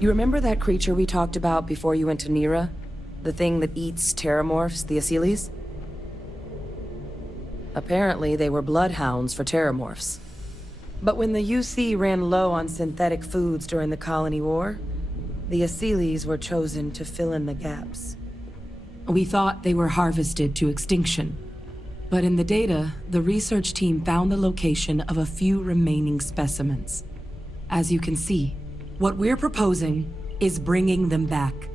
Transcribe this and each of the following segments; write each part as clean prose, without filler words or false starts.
You remember that creature we talked about before you went to Nira? The thing that eats terramorphs, the Asylees? Apparently, they were bloodhounds for terramorphs. But when the UC ran low on synthetic foods during the Colony War, the Asylees were chosen to fill in the gaps. We thought they were harvested to extinction. But in the data, the research team found the location of a few remaining specimens. As you can see, what we're proposing is bringing them back.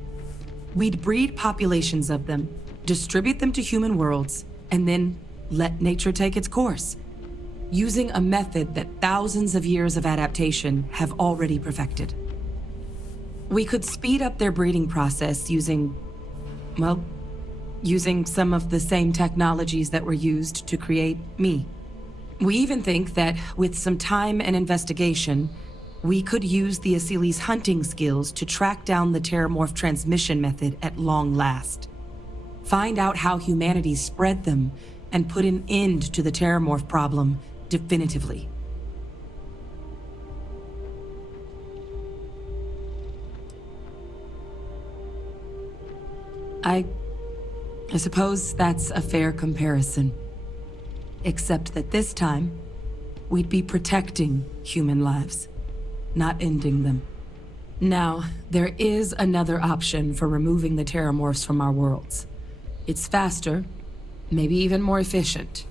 We'd breed populations of them, distribute them to human worlds, and then let nature take its course, using a method that thousands of years of adaptation have already perfected. We could speed up their breeding process using some of the same technologies that were used to create me. We even think that with some time and investigation, we could use the Asylees' hunting skills to track down the terramorph transmission method at long last. Find out how humanity spread them and put an end to the terramorph problem definitively. I suppose that's a fair comparison. Except that this time, we'd be protecting human lives, not ending them. Now, there is another option for removing the terramorphs from our worlds. It's faster, maybe even more efficient,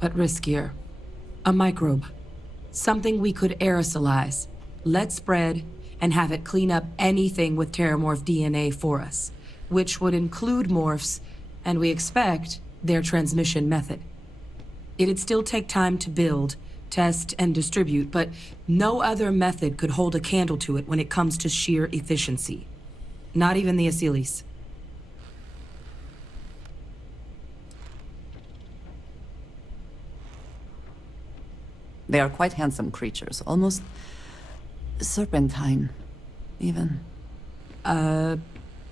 but riskier. A microbe. Something we could aerosolize, let spread, and have it clean up anything with terramorph DNA for us, which would include morphs, and we expect their transmission method. It'd still take time to build, test, and distribute, but no other method could hold a candle to it when it comes to sheer efficiency. Not even the Asylees. They are quite handsome creatures, almost serpentine, even.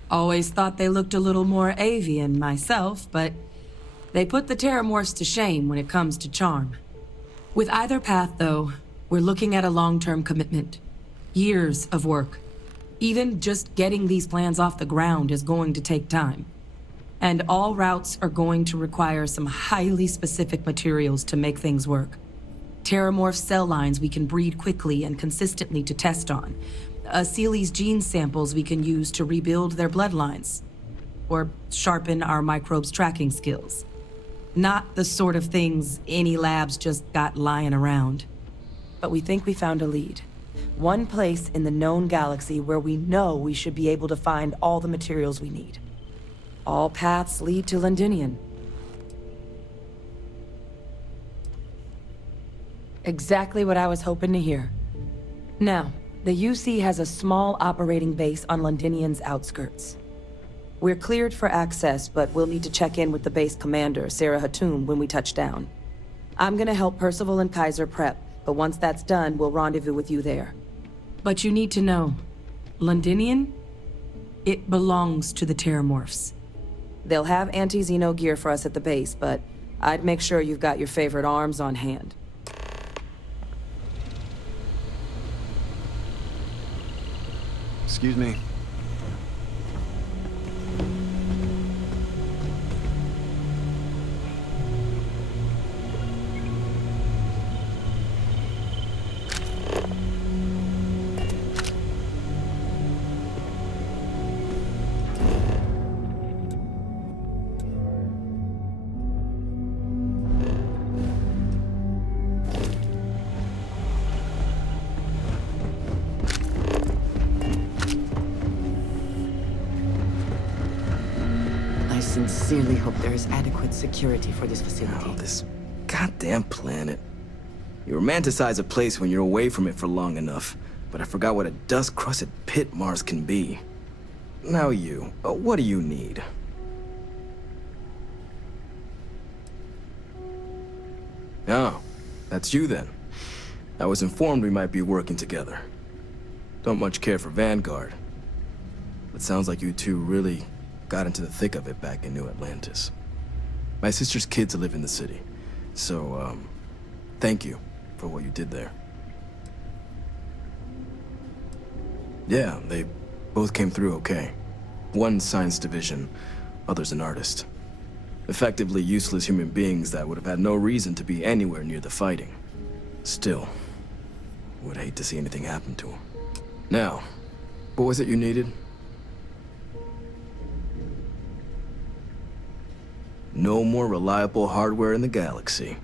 Always thought they looked a little more avian myself, but they put the terramorphs to shame when it comes to charm. With either path, though, we're looking at a long-term commitment. Years of work. Even just getting these plans off the ground is going to take time. And all routes are going to require some highly specific materials to make things work. Terramorph cell lines we can breed quickly and consistently to test on. Asylees' gene samples we can use to rebuild their bloodlines. Or sharpen our microbes' tracking skills. Not the sort of things any labs just got lying around. But we think we found a lead. One place in the known galaxy where we know we should be able to find all the materials we need. All paths lead to Londinion. Exactly what I was hoping to hear. Now, the UC has a small operating base on Londinion's outskirts. We're cleared for access, but we'll need to check in with the base commander, Sarah Hatum, when we touch down. I'm gonna help Percival and Kaiser prep, but once that's done, we'll rendezvous with you there. But you need to know, Londinion, it belongs to the terramorphs. They'll have anti-Xeno gear for us at the base, but I'd make sure you've got your favorite arms on hand. Excuse me. I sincerely hope there is adequate security for this facility. Oh, this goddamn planet. You romanticize a place when you're away from it for long enough, but I forgot what a dust-crusted pit Mars can be. Now you, what do you need? Oh, that's you then. I was informed we might be working together. Don't much care for Vanguard. But sounds like you two really got into the thick of it back in New Atlantis. My sister's kids live in the city, so, thank you for what you did there. Yeah, they both came through okay. One science division, other's an artist. Effectively useless human beings that would have had no reason to be anywhere near the fighting. Still, would hate to see anything happen to them. Now, what was it you needed? No more reliable hardware in the galaxy.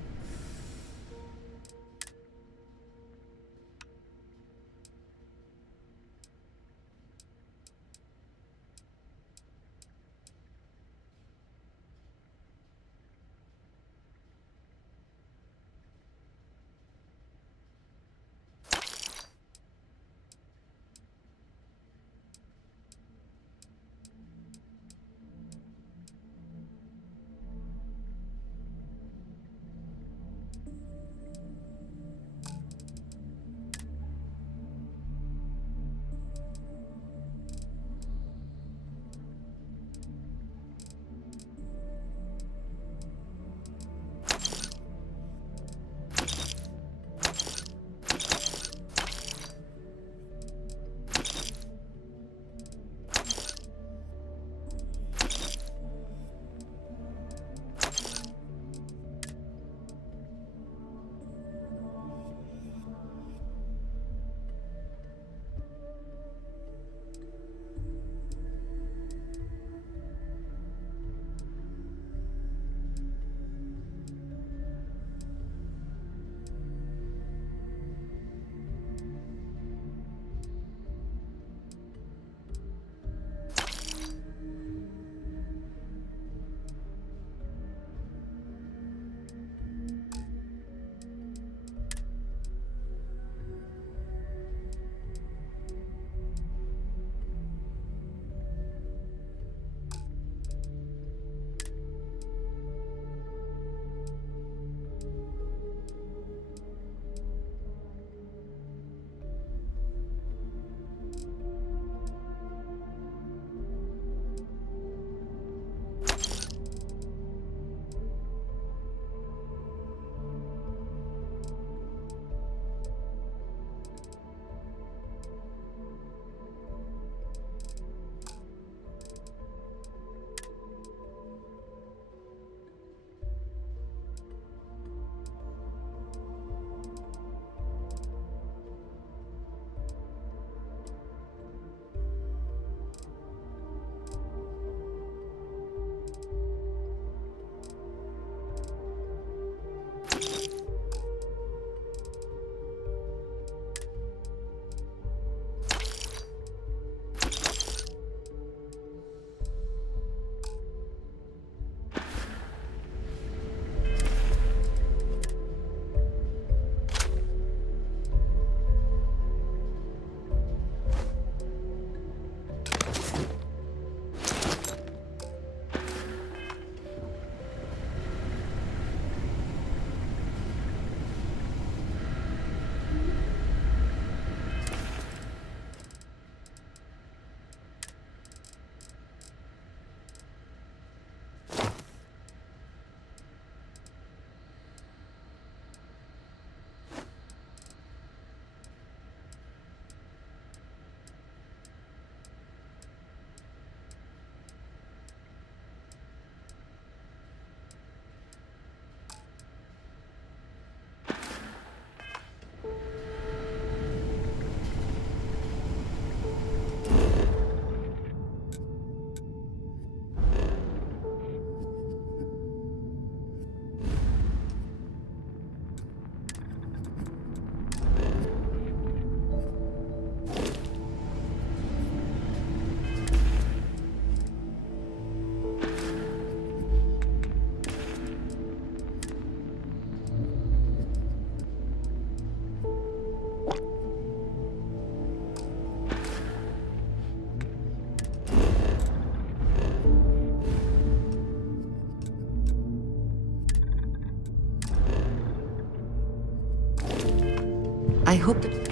I hope that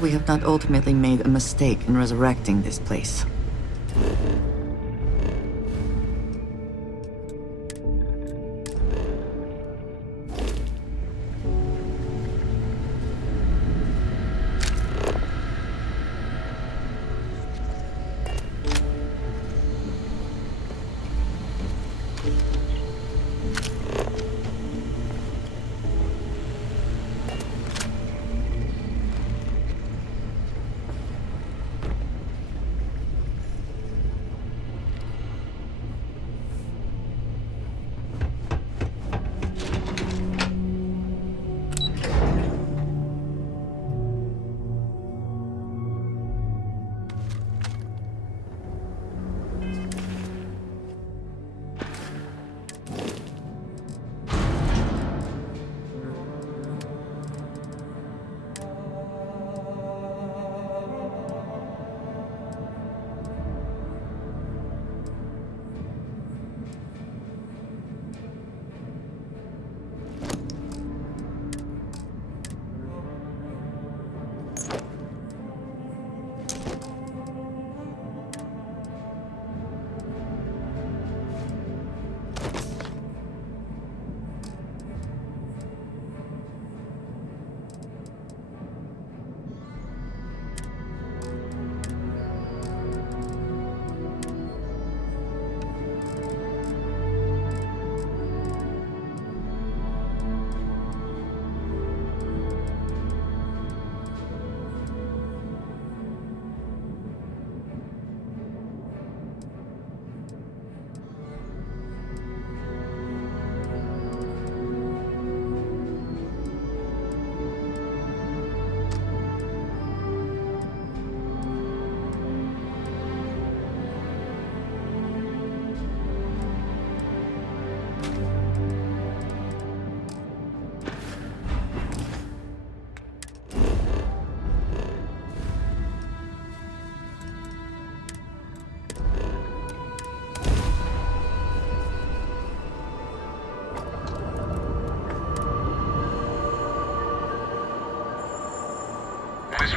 we have not ultimately made a mistake in resurrecting this place.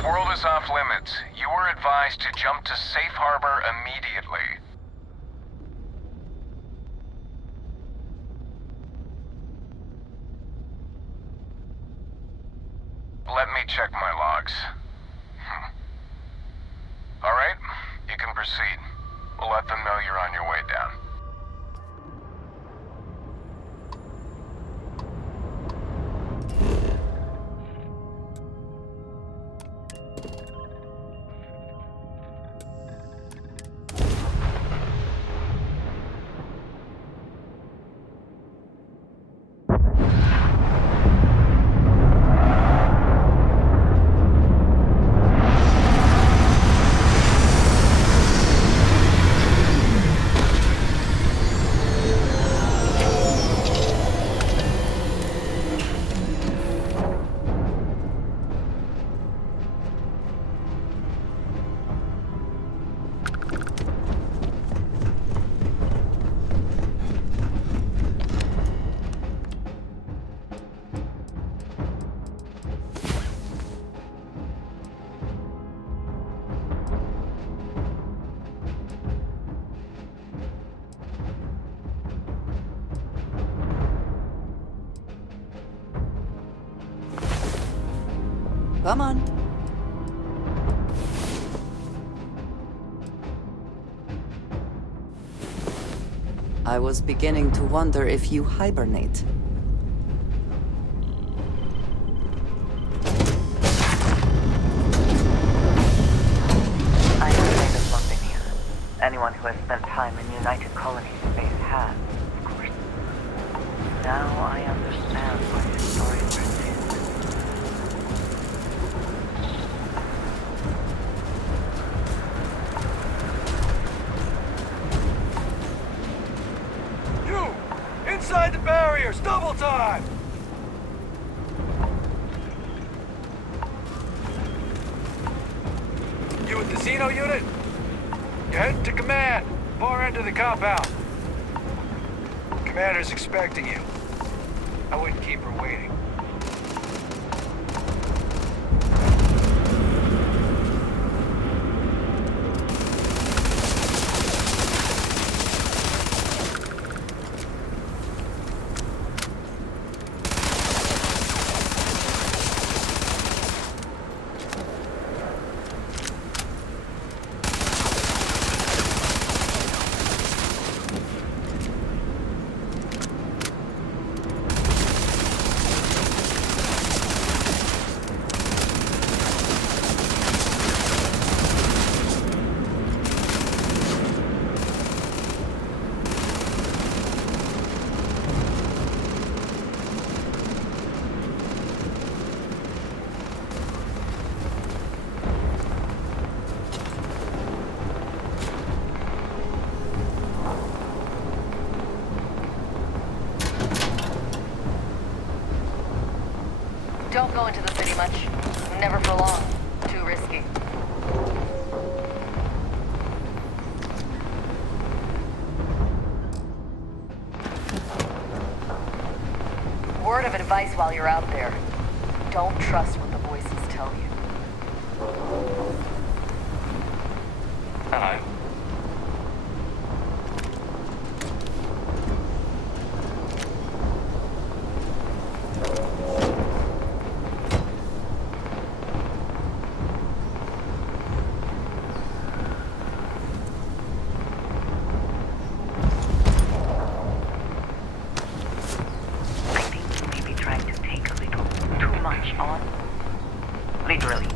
world is off limits. You were advised to jump to safe harbor immediately. Let me check my logs. All right, you can proceed. We'll let them know you're on your way down. Come on. I was beginning to wonder if you hibernate. I am afraid of Londinion. Anyone who has spent time in United Colonies space has, of course. Now I understand why his story persists. Inside the barriers, double time! You with the Xeno unit? You're heading to command, far end of the compound. Commander's expecting you. I wouldn't keep her waiting. Don't go into the city much. Never for long. Too risky. Word of advice while you're out there. Don't trust what the voices tell you. Hello. Literally.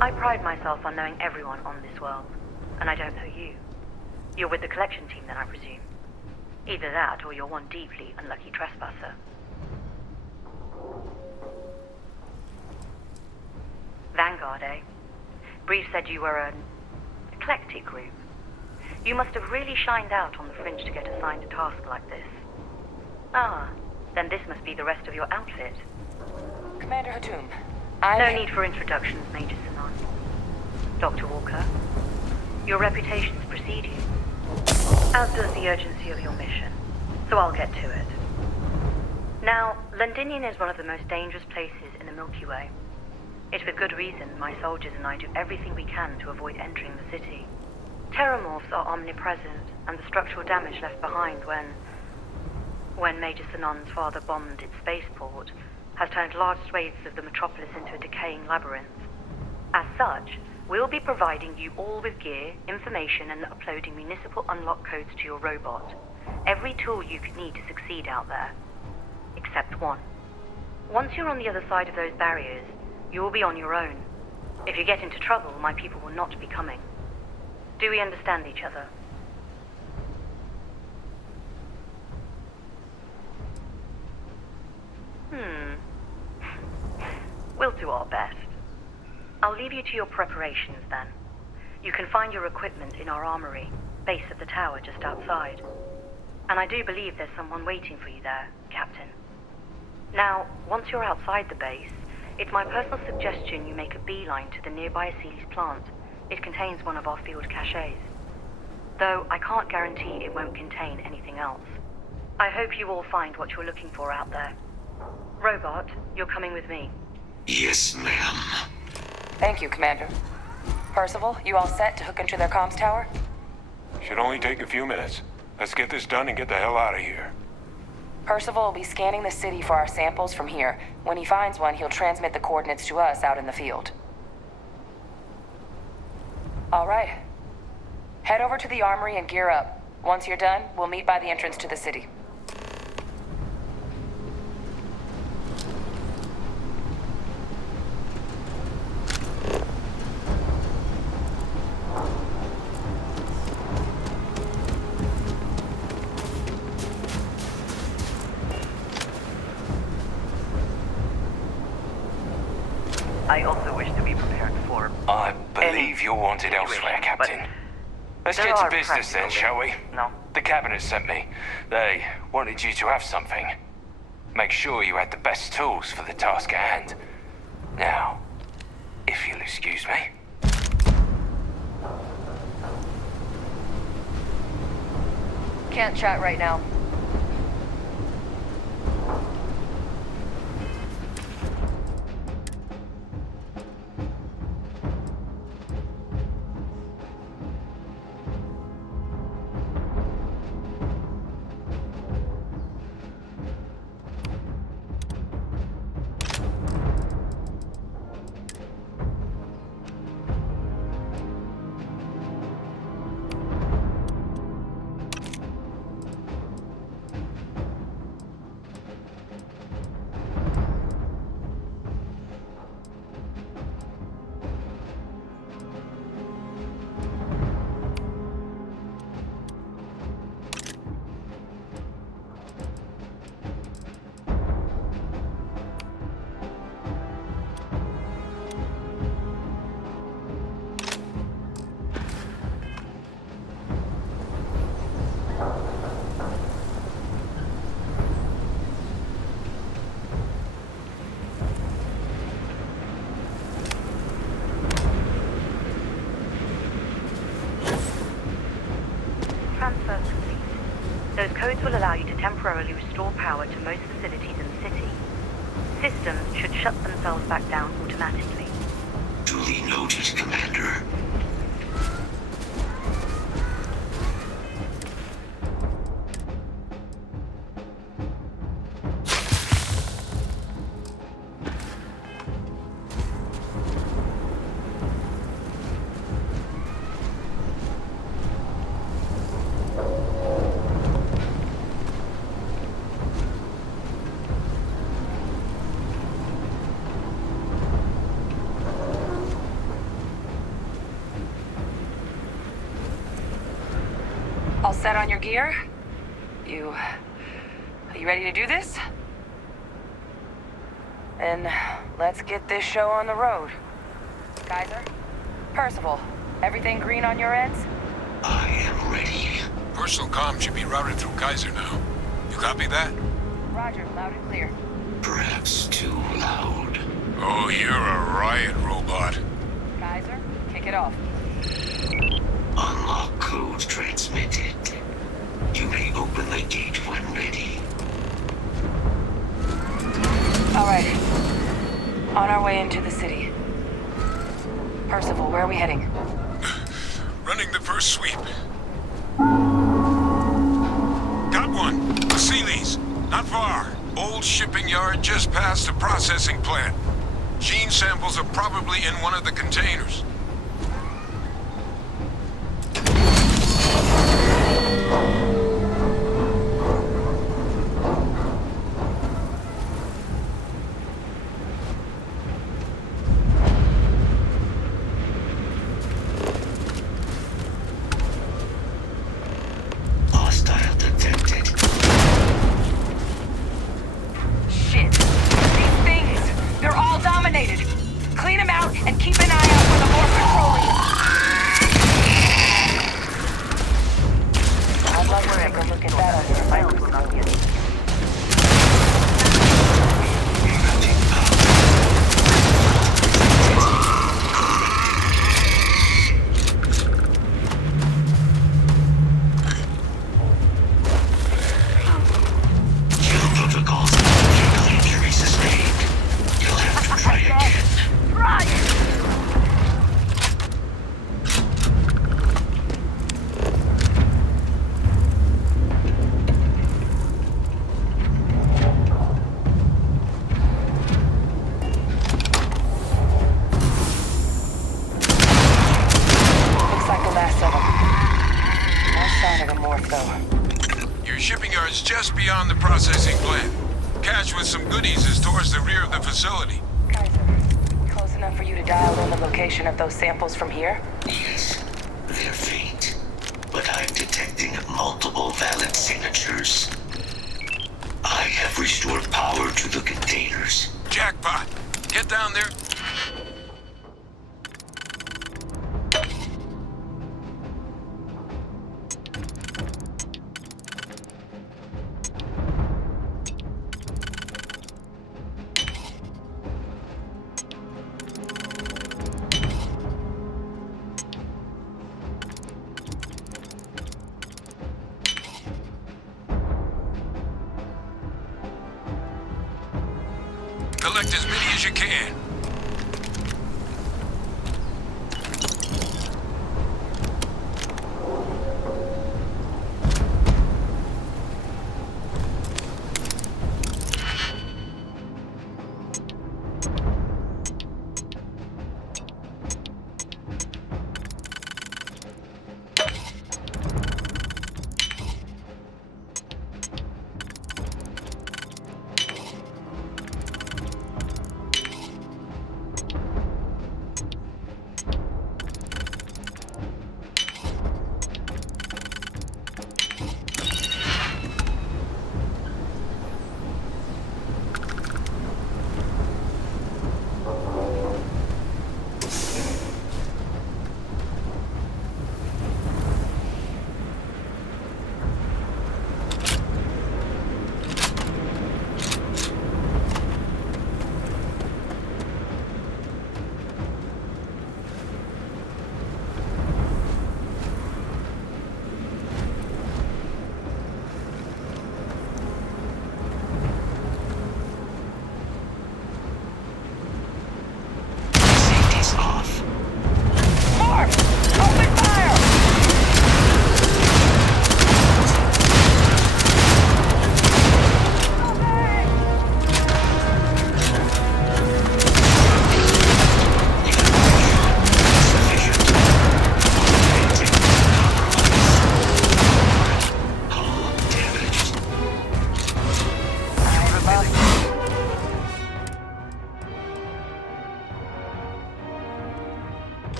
I pride myself on knowing everyone on this world, and I don't know you. You're with the collection team then, I presume. Either that, or you're one deeply unlucky trespasser. Vanguard, eh? Brief said you were an eclectic group. You must have really shined out on the fringe to get assigned a task like this. Ah, then this must be the rest of your outfit. Commander Hadoum, No need for introductions, Major Sinan. Dr. Walker, your reputations precede you, as does the urgency of your mission, so I'll get to it. Now, Londinion is one of the most dangerous places in the Milky Way. It's with good reason my soldiers and I do everything we can to avoid entering the city. Terramorphs are omnipresent, and the structural damage left behind when Major Sinan's father bombed its spaceport has turned large swathes of the metropolis into a decaying labyrinth. As such, we'll be providing you all with gear, information, and uploading municipal unlock codes to your robot. Every tool you could need to succeed out there. Except one. Once you're on the other side of those barriers, you will be on your own. If you get into trouble, my people will not be coming. Do we understand each other? We'll do our best. I'll leave you to your preparations then. You can find your equipment in our armory, base of the tower just outside. And I do believe there's someone waiting for you there, Captain. Now, once you're outside the base, it's my personal suggestion you make a beeline to the nearby Aceles plant. It contains one of our field caches. Though I can't guarantee it won't contain anything else. I hope you all find what you're looking for out there. Robot, you're coming with me. Yes, ma'am. Thank you, Commander. Percival, you all set to hook into their comms tower? Should only take a few minutes. Let's get this done and get the hell out of here. Percival will be scanning the city for our samples from here. When he finds one, he'll transmit the coordinates to us out in the field. All right. Head over to the armory and gear up. Once you're done, we'll meet by the entrance to the city. I also wish to be prepared for... I believe you're wanted elsewhere, Captain. Let's get to business then, shall we? No. The cabinet sent me. They wanted you to have something. Make sure you had the best tools for the task at hand. Now, if you'll excuse me. Can't chat right now. Transfer complete. Those codes will allow you to temporarily restore power to most facilities in the city. Systems should shut themselves back down automatically. Duly noted, Commander. set on your gear? Are you ready to do this? Then let's get this show on the road. Kaiser? Percival, everything green on your ends? I am ready. Personal comm should be routed through Kaiser now. You copy that? Roger, loud and clear. Perhaps too loud. Oh, you're a riot robot. Kaiser, kick it off. Unlock code transmitted. You may open the gate when ready. All right. On our way into the city. Percival, where are we heading? Running the first sweep. Got one. Sealy's. Not far. Old shipping yard just past the processing plant. Gene samples are probably in one of the containers. Hostile detected. Shit. These things, they're all dominated. Clean them out and keep an eye out for the more patrolling. I'd love to take a look at that under the microscope. Kill protocols. Critical injury sustained. You'll have to try again. Looks like the last of them. No sign of a morph, though. Your shipping yard's just beyond the processing plant. Cache with some goodies is towards the rear of the facility. Kaiser, close enough for you to dial in the location of those samples from here? Yes, they're faint, but I'm detecting multiple valid signatures. I have restored power to the containers. Jackpot. Get down there. Collect as many as you can.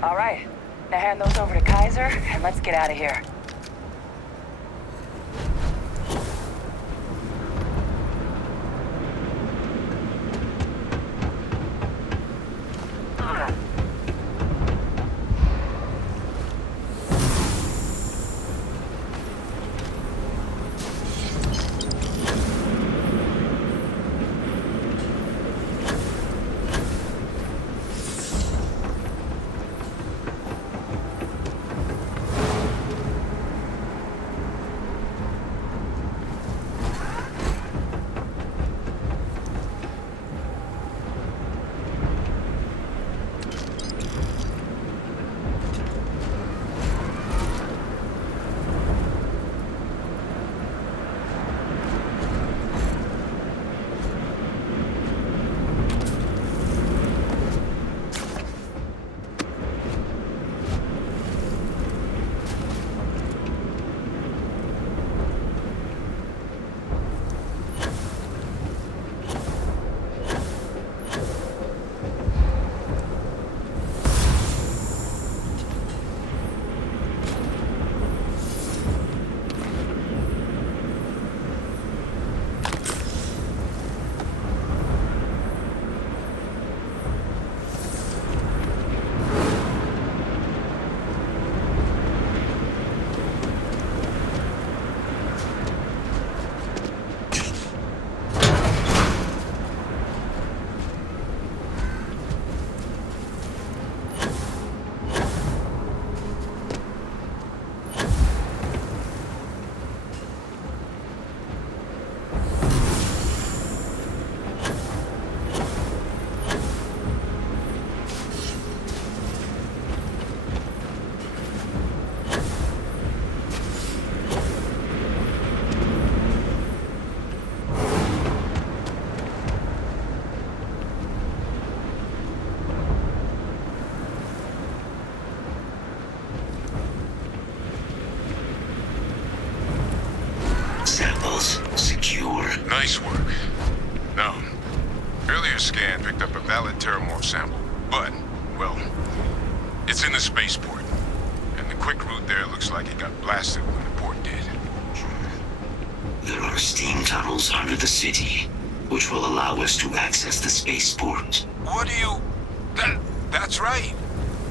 All right. Now hand those over to Kaiser, and let's get out of here. Samples secure. Nice work. No. Earlier scan picked up a valid Terramorph sample, but, well, it's in the spaceport. And the quick route there looks like it got blasted when the port did. There are steam tunnels under the city, which will allow us to access the spaceport. What do you... That's right.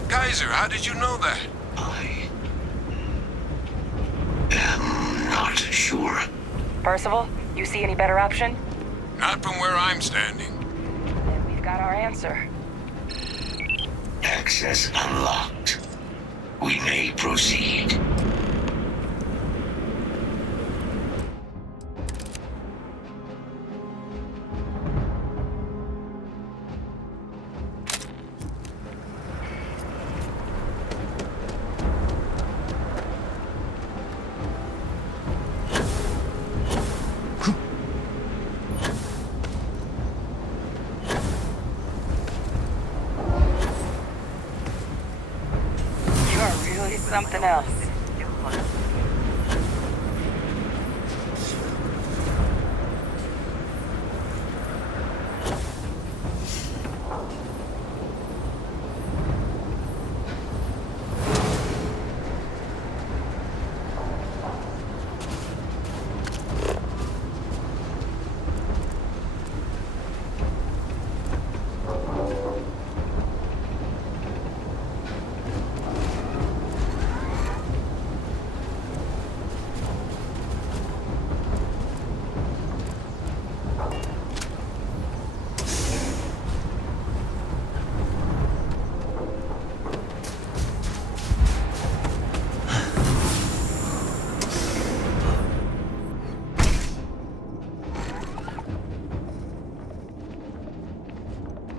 Kaiser, how did you know that? I am not sure. Percival, you see any better option? Not from where I'm standing. Then we've got our answer. Access unlocked. We may proceed. Something else.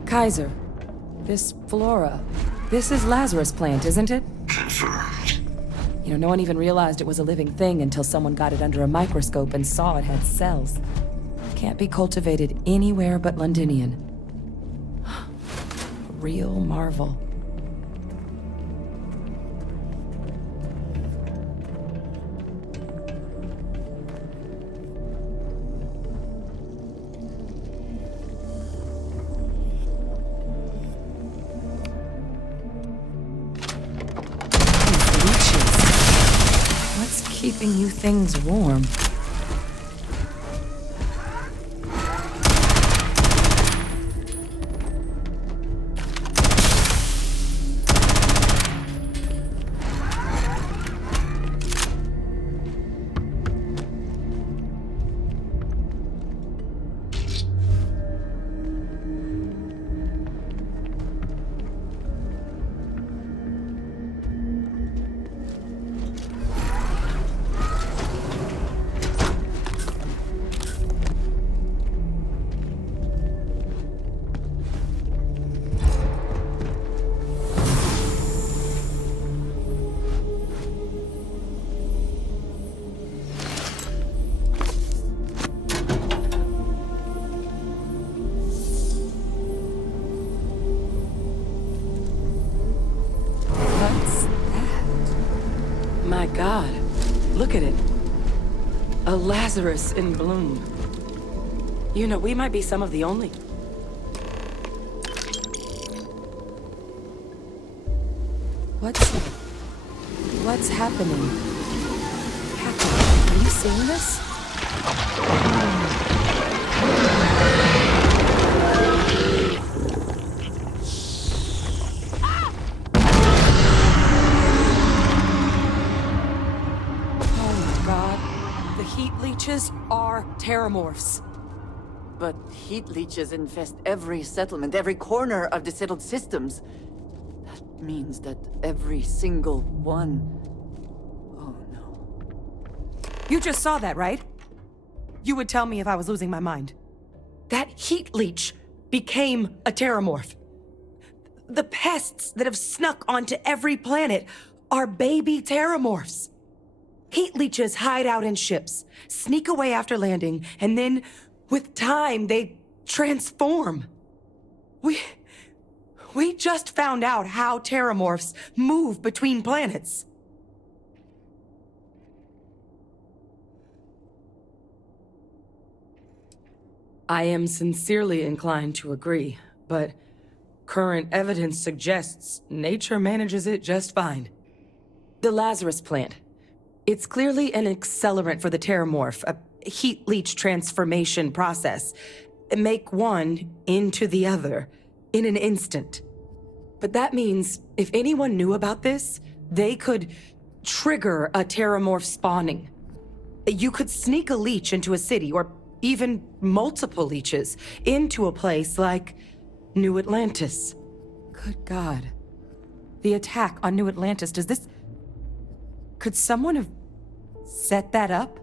Kaiser, this flora, this is Lazarus plant, isn't it? Confirmed. You know, no one even realized it was a living thing until someone got it under a microscope and saw it had cells. Can't be cultivated anywhere but Londinion. A real marvel. keeping you things warm? My God, look at it. A Lazarus in bloom. You know, we might be some of the only... What's happening? Captain, are you seeing this? Heat leeches are terramorphs. But heat leeches infest every settlement, every corner of the settled systems. That means that every single one... Oh no. You just saw that, right? You would tell me if I was losing my mind. That heat leech became a terramorph. The pests that have snuck onto every planet are baby terramorphs. Heat leeches hide out in ships, sneak away after landing, and then, with time, they transform. We just found out how terramorphs move between planets. I am sincerely inclined to agree, but current evidence suggests nature manages it just fine. The Lazarus plant. It's clearly an accelerant for the terramorph, a heat leech transformation process. Make one into the other in an instant. But that means if anyone knew about this, they could trigger a terramorph spawning. You could sneak a leech into a city, or even multiple leeches, into a place like New Atlantis. Good God. The attack on New Atlantis, could someone have set that up?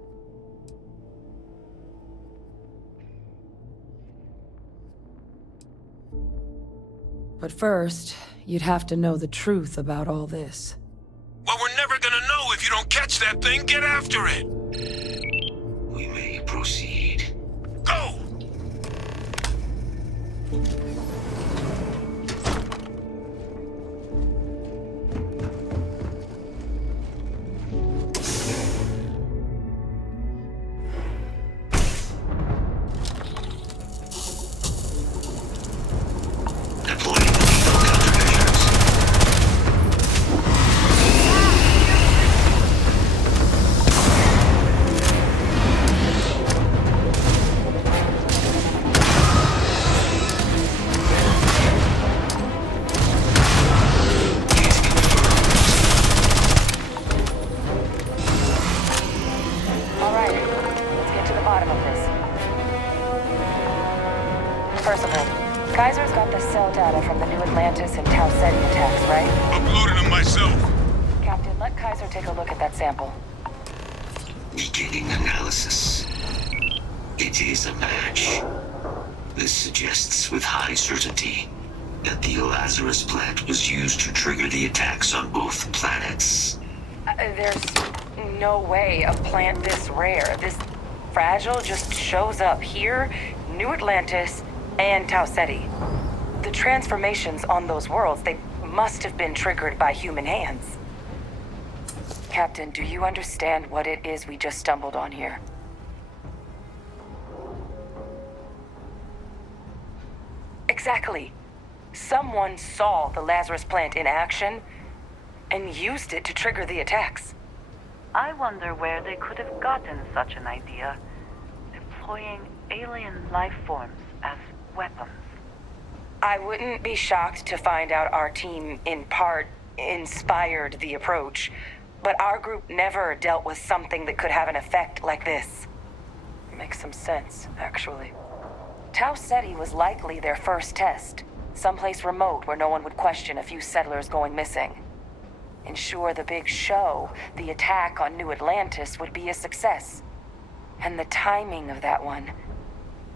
But first, you'd have to know the truth about all this. Well, we're never gonna know if you don't catch that thing. Get after it! We may proceed. Go! First of all, Kaiser's got the cell data from the New Atlantis and Tau Ceti attacks, right? Uploaded them myself. Captain, let Kaiser take a look at that sample. Beginning analysis. It is a match. This suggests with high certainty that the Lazarus plant was used to trigger the attacks on both planets. There's no way a plant this rare, this fragile, just shows up here, New Atlantis, and Tau Ceti. The transformations on those worlds, they must have been triggered by human hands. Captain, do you understand what it is we just stumbled on here? Exactly. Someone saw the Lazarus plant in action and used it to trigger the attacks. I wonder where they could have gotten such an idea, deploying alien life forms as weapons. I wouldn't be shocked to find out our team, in part, inspired the approach. But our group never dealt with something that could have an effect like this. Makes some sense, actually. Tau Ceti was likely their first test. Someplace remote where no one would question a few settlers going missing. Ensure the big show, the attack on New Atlantis, would be a success. And the timing of that one,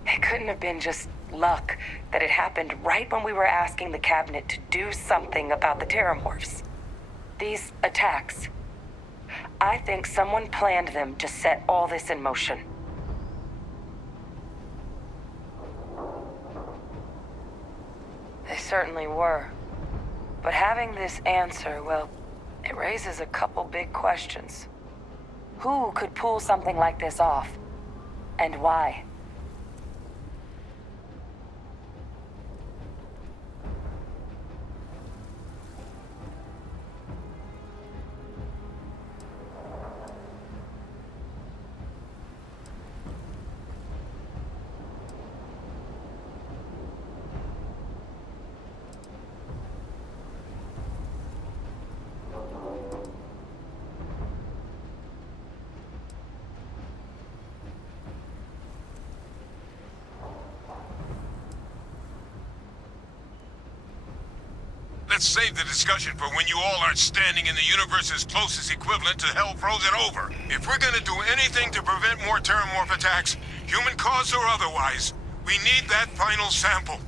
it couldn't have been just luck that it happened right when we were asking the cabinet to do something about the Terramorphs. These attacks, I think someone planned them to set all this in motion. They certainly were. But having this answer, well, it raises a couple big questions. Who could pull something like this off? And why? Let's save the discussion for when you all aren't standing in the universe's closest equivalent to hell frozen over. If we're gonna do anything to prevent more Terramorph attacks, human caused or otherwise, we need that final sample.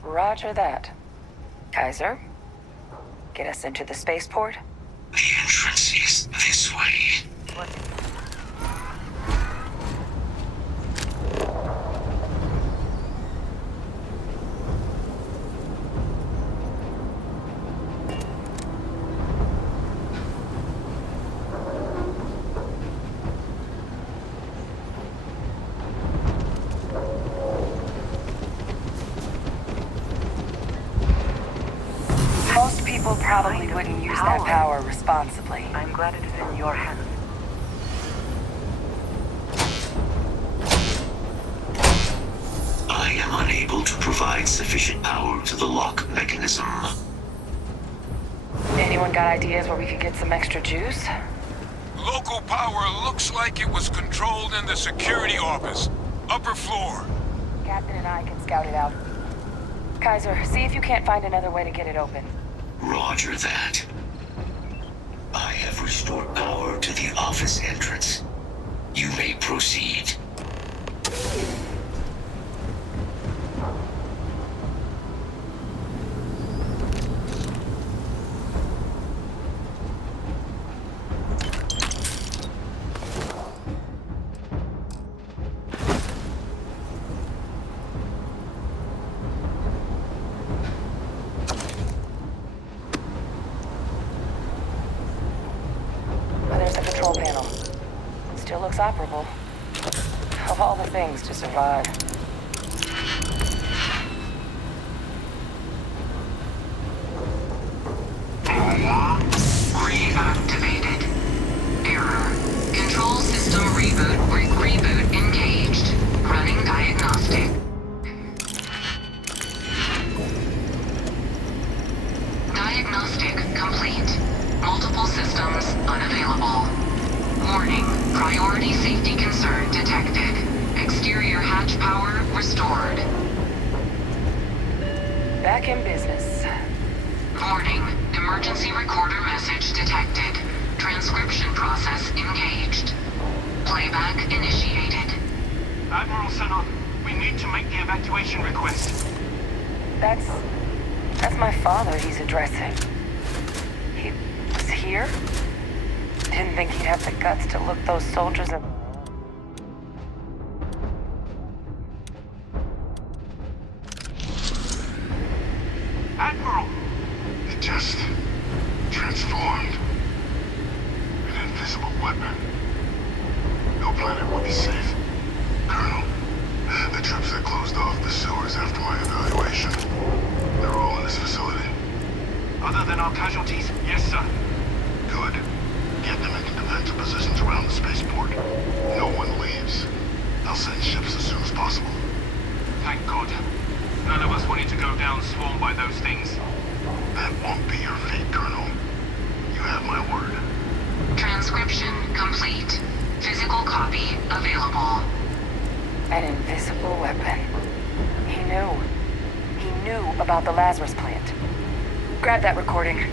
Roger that. Kaiser, get us into the spaceport? The entrance is this way. Most people probably wouldn't use that power responsibly. I'm glad it is in your hands. I am unable to provide sufficient power to the lock mechanism. Anyone got ideas where we could get some extra juice? Local power looks like it was controlled in the security office. Upper floor. Captain and I can scout it out. Kaiser, see if you can't find another way to get it open. Roger that. I have restored power to the office entrance. You may proceed. There's the control panel. Still looks operable. Of all the things to survive. Reactivated. Error. Control system reboot. Reboot engaged. Running diagnostic. Diagnostic complete. Multiple systems unavailable. Warning. Priority safety concern detected. Exterior hatch power restored. Back in business. Warning. Emergency recorder message detected. Transcription process engaged. Playback initiated. Admiral Senon, we need to make the evacuation request. That's my father he's addressing. He was here? Didn't think he'd have the guts to look those soldiers in... Admiral! It just transformed. An invisible weapon. No planet will be safe. Colonel, the troops that closed off the sewers after my evaluation, they're all in this facility. Other than our casualties, yes, sir. Good. Get them into defensive position. Transcription complete. Physical copy available. An invisible weapon. He knew. He knew about the Lazarus plant. Grab that recording.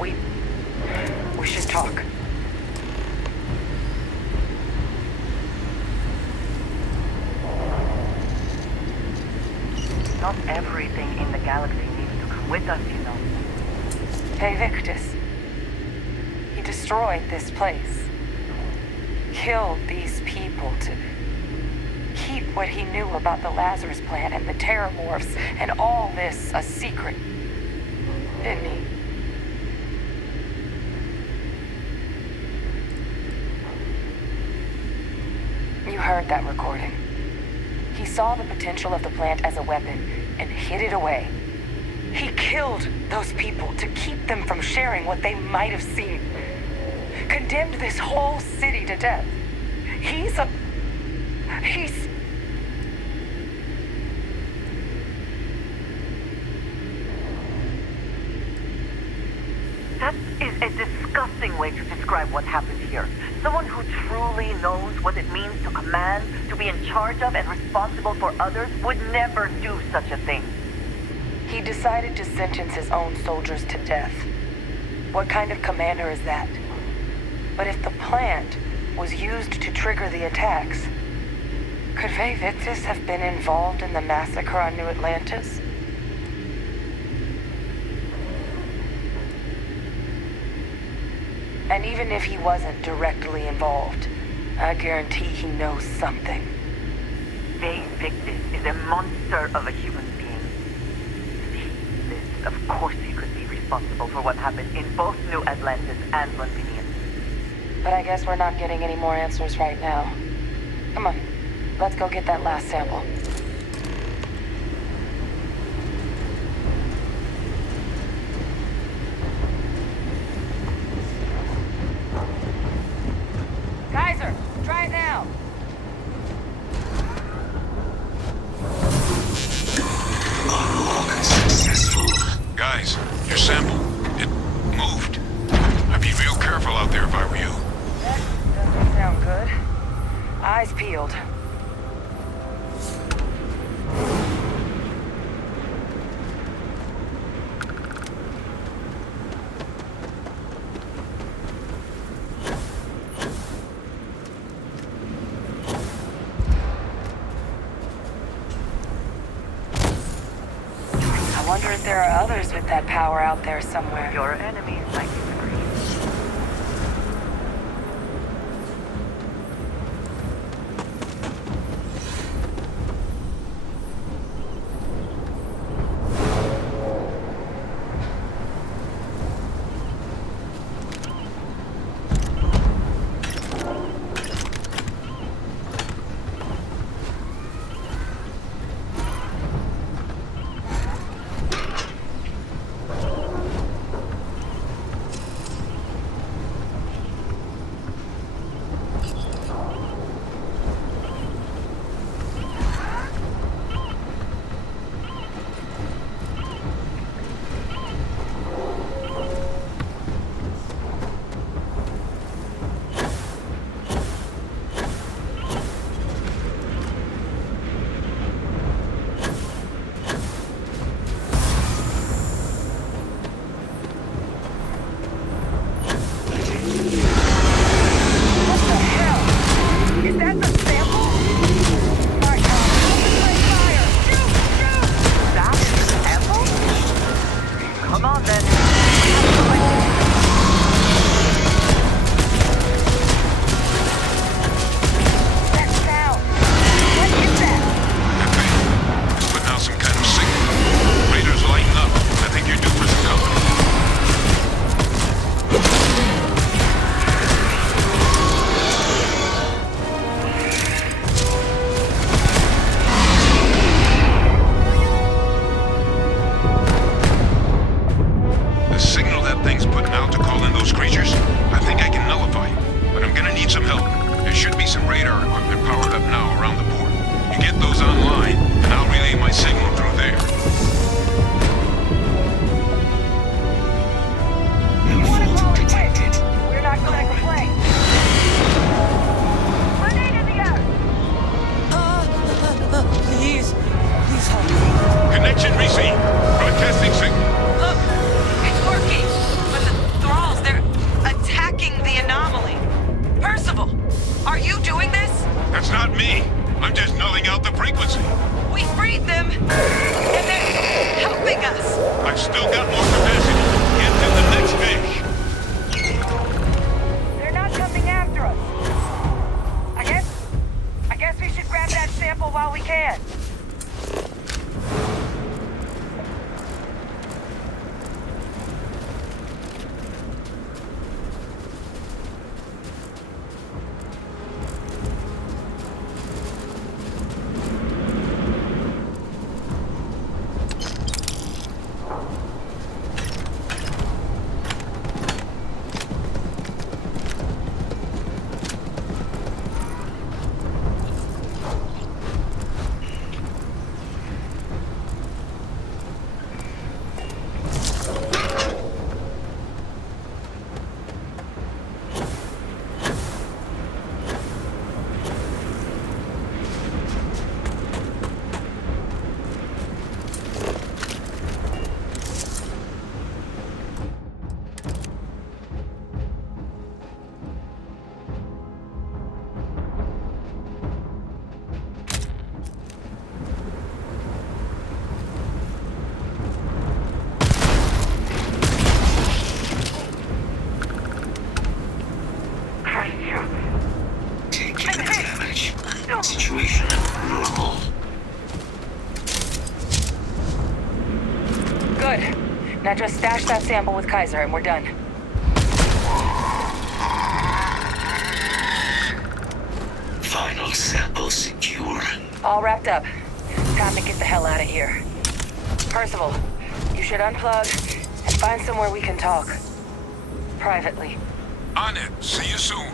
We should talk. Not everything in the galaxy needs to come with us, you know. Hey, Victus. He destroyed this place. Killed these people to keep what he knew about the Lazarus plant and the Terramorphs and all this a secret. Didn't he? You heard that recording. He saw the potential of the plant as a weapon and hid it away. He killed those people to keep them from sharing what they might have seen. Condemned this whole city to death. He's... That is a disgusting way to describe what happened here. Someone who truly knows what it means to command, to be in charge of and responsible for others would never do such a thing. He decided to sentence his own soldiers to death. What kind of commander is that? But if the plant was used to trigger the attacks, could Vay Victus have been involved in the massacre on New Atlantis? And even if he wasn't directly involved, I guarantee he knows something. Vay Victus is a monster of a human being. If he lived, of course he could be responsible for what happened in both New Atlantis and Londinion. But I guess we're not getting any more answers right now. Come on, let's go get that last sample. Kaiser, try it now. Successful. Guys, your sample, it moved. I'd be real careful out there if I were you. That doesn't sound good. Eyes peeled. I wonder if there are others with that power out there somewhere. Your enemies might disagree. just stash that sample with Kaiser and we're done. Final sample secure. All wrapped up. Time to get the hell out of here. Percival, you should unplug and find somewhere we can talk. Privately. On it. See you soon.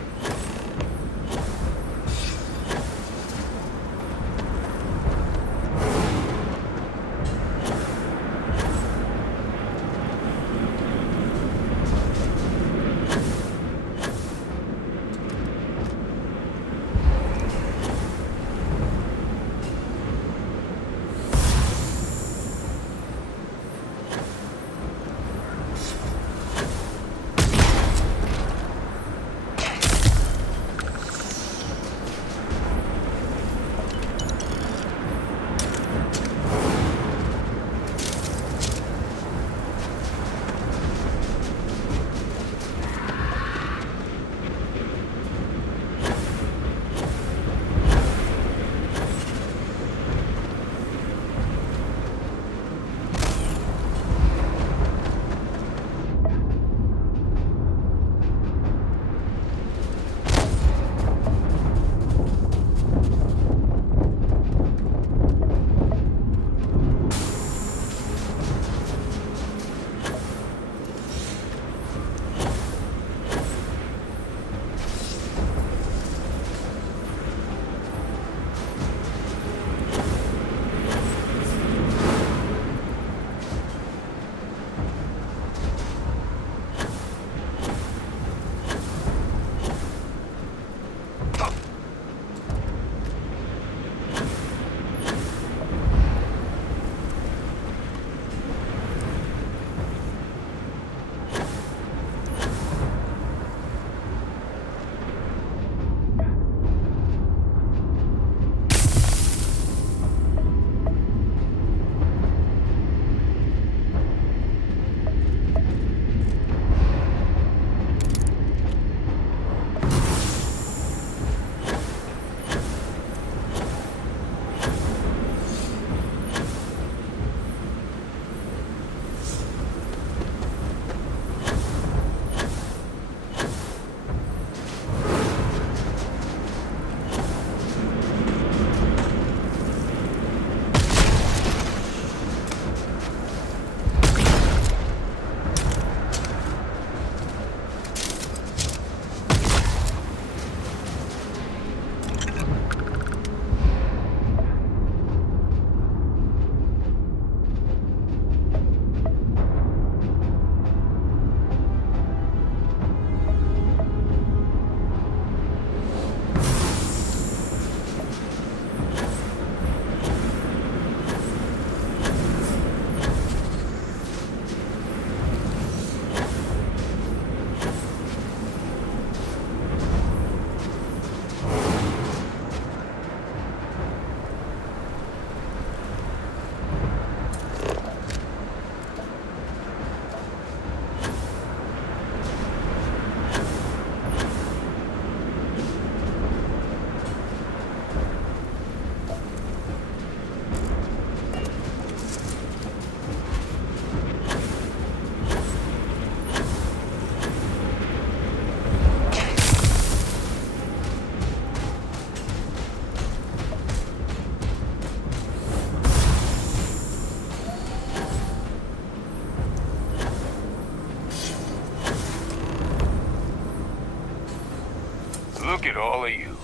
Look at all of you.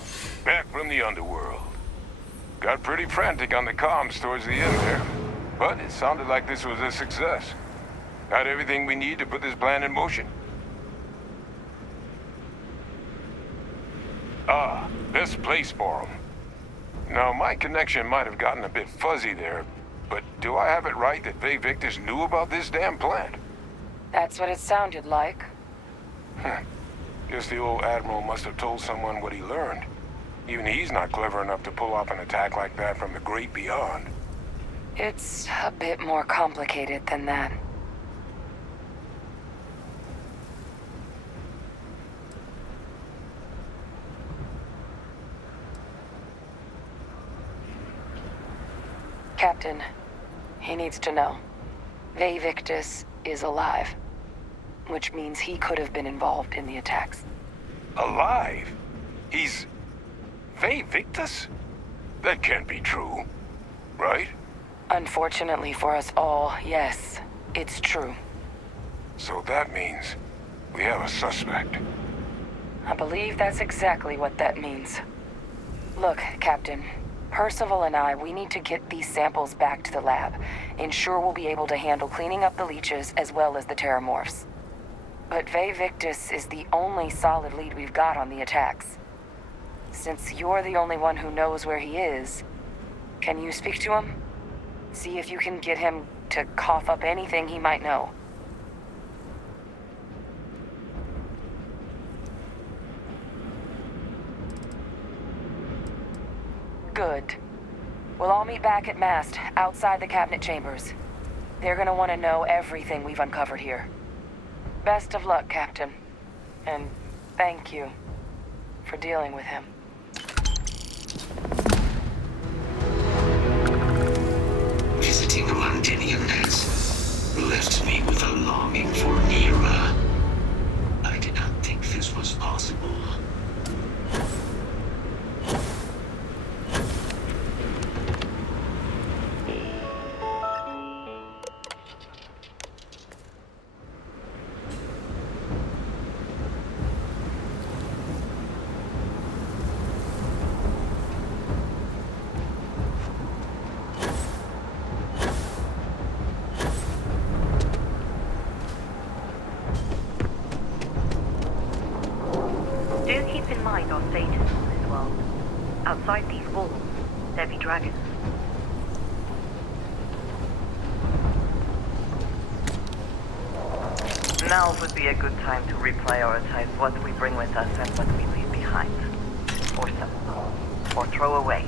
Back from the underworld. Got pretty frantic on the comms towards the end there. But it sounded like this was a success. Got everything we need to put this plan in motion. Ah, best place for them. Now, my connection might have gotten a bit fuzzy there, but do I have it right that Faye Victus knew about this damn plant? That's what it sounded like. Guess the old Admiral must have told someone what he learned. Even he's not clever enough to pull off an attack like that from the great beyond. It's a bit more complicated than that. Captain, he needs to know. Faye Victus is alive, which means he could have been involved in the attacks. Alive? He's... Faye Victus? That can't be true, right? Unfortunately for us all, yes, it's true. So that means we have a suspect. I believe that's exactly what that means. Look, Captain, Percival and I, we need to get these samples back to the lab. Ensure we'll be able to handle cleaning up the leeches as well as the terramorphs. But Faye Victus is the only solid lead we've got on the attacks. Since you're the only one who knows where he is, can you speak to him? See if you can get him to cough up anything he might know. Good. We'll all meet back at Mast, outside the cabinet chambers. They're gonna want to know everything we've uncovered here. Best of luck, Captain. And thank you for dealing with him. Visiting Londinion has left me with a longing for Nira. I did not think this was possible. Do keep in mind our status on this world. Outside these walls, there be dragons. Now would be a good time to reprioritize what we bring with us and what we leave behind. Or sell. Or throw away.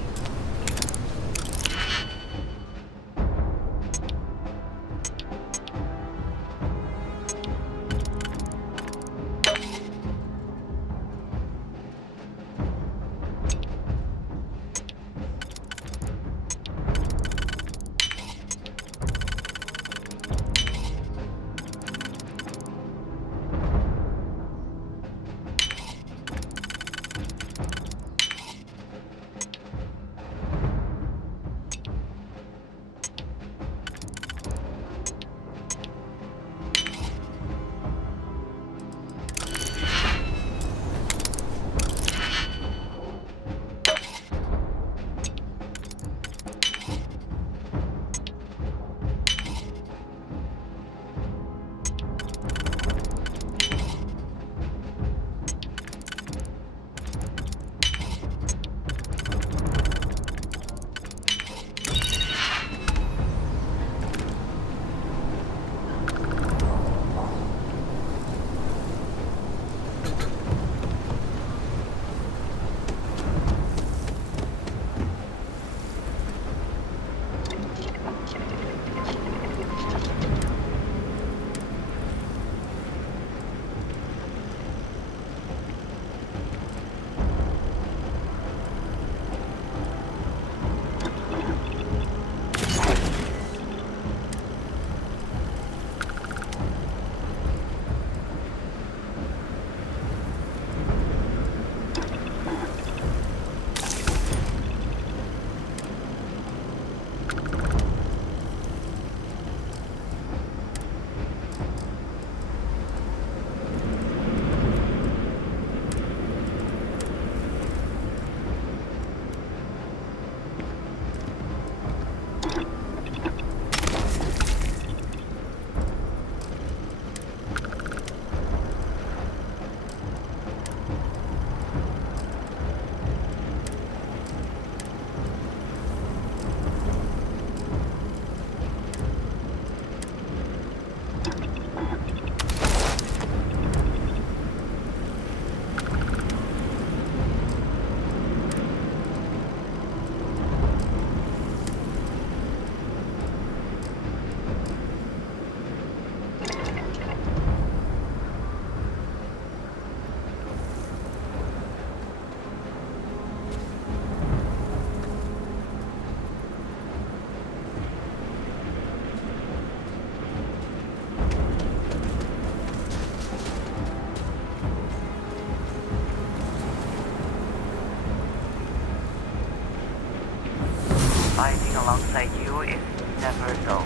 fighting alongside you is never dull.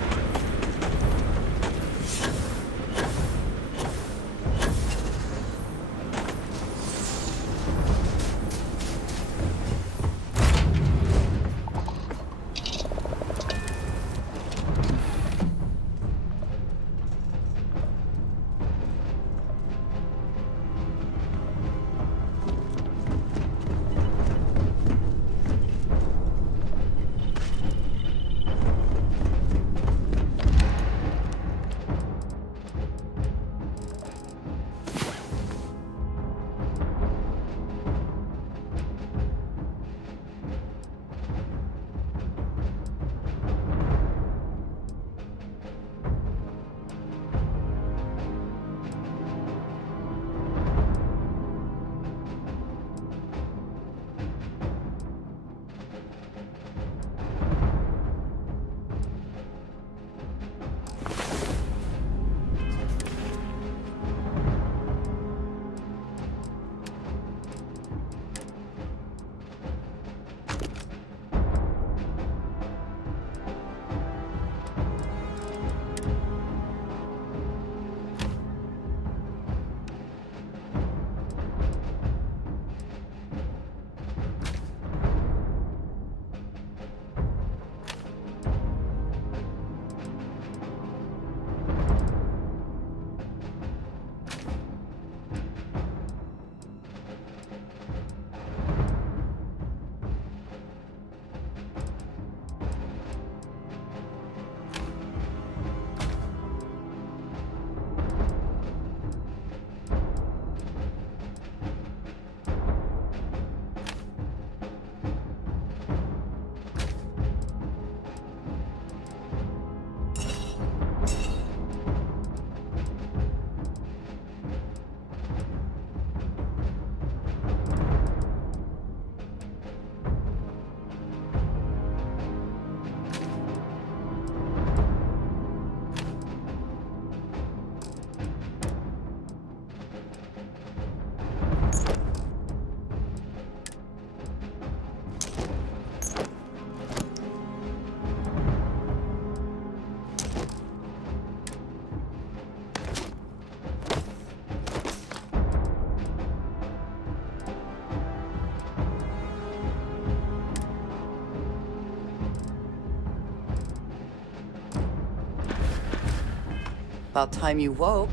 About time you woke.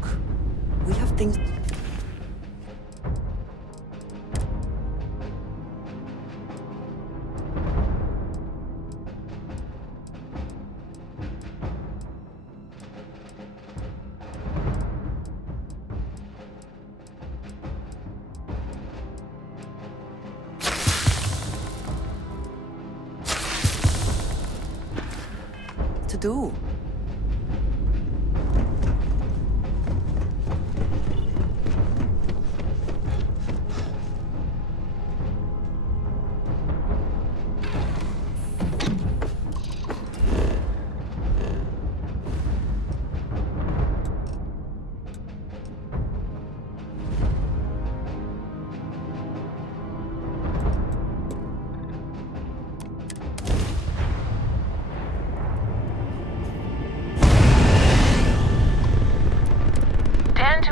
We have things... to do.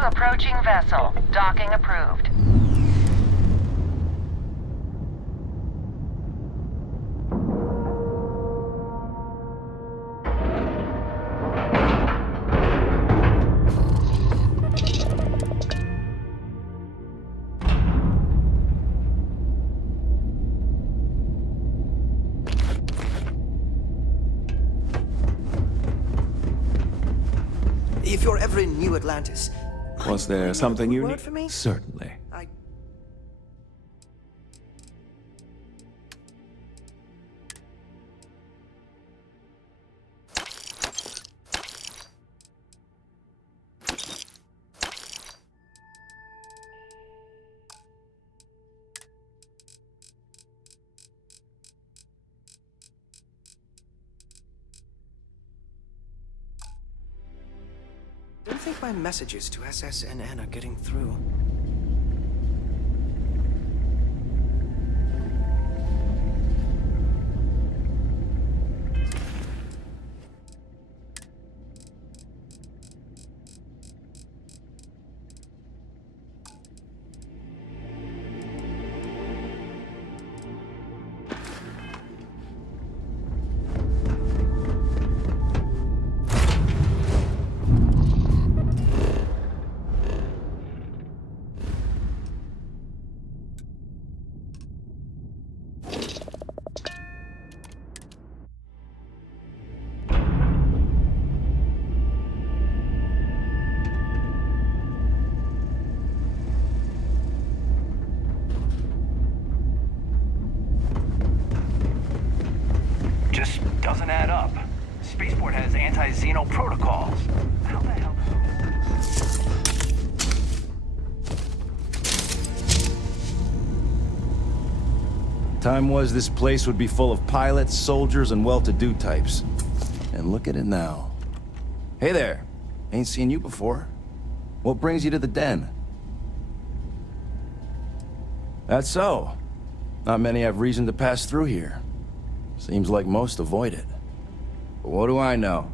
Approaching vessel. Docking approved. If you're ever in New Atlantis, was there something you word need? for me? Certainly. Don't think my messages to SSNN are getting through. just doesn't add up. Spaceport has anti-Xeno protocols. How the hell? Time was this place would be full of pilots, soldiers, and well-to-do types. And look at it now. Hey there. Ain't seen you before. What brings you to the den? That's so. Not many have reason to pass through here. Seems like most avoid it. But what do I know?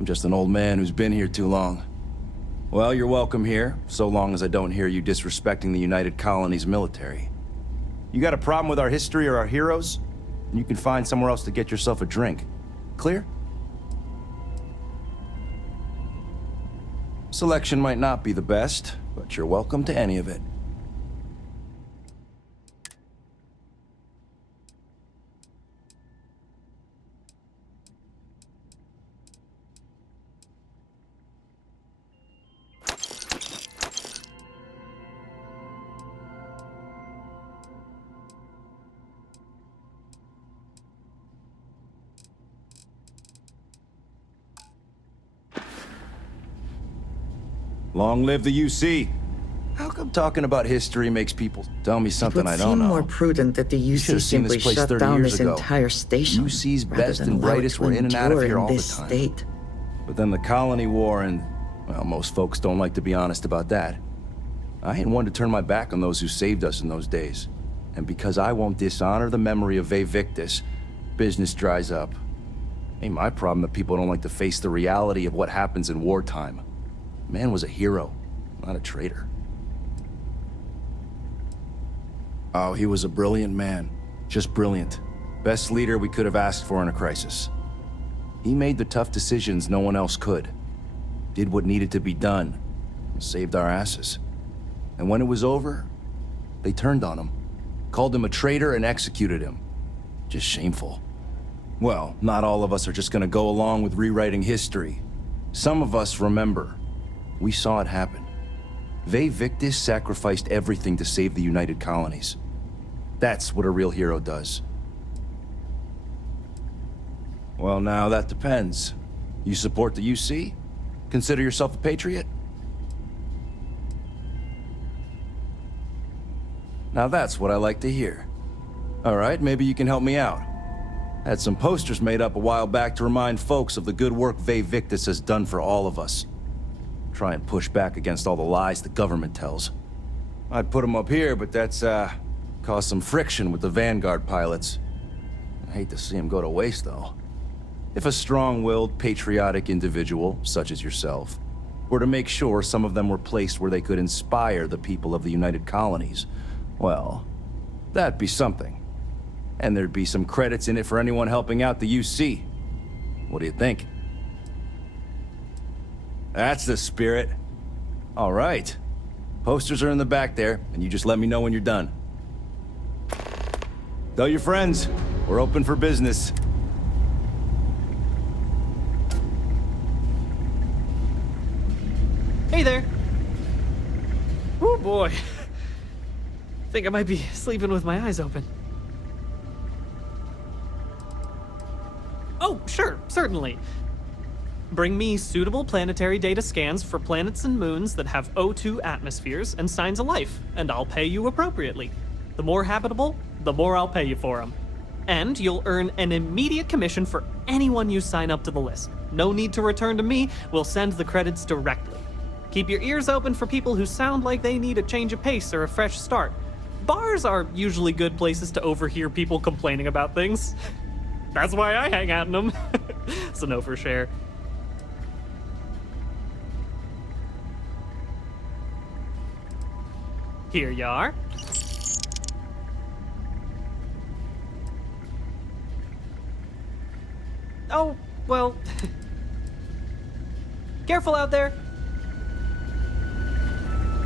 I'm just an old man who's been here too long. Well, you're welcome here, so long as I don't hear you disrespecting the United Colonies military. You got a problem with our history or our heroes? And you can find somewhere else to get yourself a drink. Clear? Selection might not be the best, but you're welcome to any of it. Long live the UC. How come talking about history makes people tell me something I don't know? It would seem more prudent that the UC simply shut down this entire station. UC's best and brightest were in and out of here all the time. But then the Colony War and, well, most folks don't like to be honest about that. I ain't one to turn my back on those who saved us in those days. And because I won't dishonor the memory of Vae Victis, business dries up. Ain't my problem that people don't like to face the reality of what happens in wartime. Man was a hero, not a traitor. Oh, he was a brilliant man. Just brilliant. Best leader we could have asked for in a crisis. He made the tough decisions no one else could. Did what needed to be done. And saved our asses. And when it was over, they turned on him. Called him a traitor and executed him. Just shameful. Well, not all of us are just gonna go along with rewriting history. Some of us remember. We saw it happen. Vae Victis sacrificed everything to save the United Colonies. That's what a real hero does. Well, now that depends. You support the UC? Consider yourself a patriot? Now that's what I like to hear. All right, maybe you can help me out. Had some posters made up a while back to remind folks of the good work Vae Victis has done for all of us. Try and push back against all the lies the government tells. I'd put them up here, but that's, caused some friction with the Vanguard pilots. I hate to see them go to waste, though. If a strong-willed, patriotic individual, such as yourself, were to make sure some of them were placed where they could inspire the people of the United Colonies, well, that'd be something. And there'd be some credits in it for anyone helping out the UC. What do you think? That's the spirit. All right. Posters are in the back there, and you just let me know when you're done. Tell your friends, we're open for business. Hey there. Oh boy. Think I might be sleeping with my eyes open. Oh, sure, certainly. Bring me suitable planetary data scans for planets and moons that have O2 atmospheres and signs of life, and I'll pay you appropriately. The more habitable, the more I'll pay you for them. And you'll earn an immediate commission for anyone you sign up to the list. No need to return to me, we'll send the credits directly. Keep your ears open for people who sound like they need a change of pace or a fresh start. Bars are usually good places to overhear people complaining about things. That's why I hang out in them. So no for share. Here you are. Oh, well... Careful out there.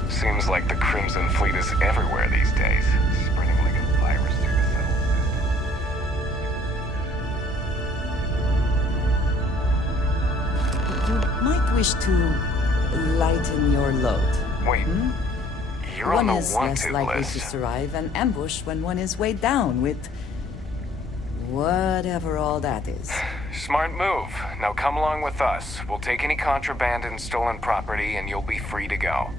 Seems like the Crimson Fleet is everywhere these days, spreading like a virus through the settled system. You might wish to lighten your load. Wait, you're on the One is less wanted likely list. to survive an ambush when one is weighed down with Whatever all that is. Smart move. Now come along with us. We'll take any contraband and stolen property, and you'll be free to go.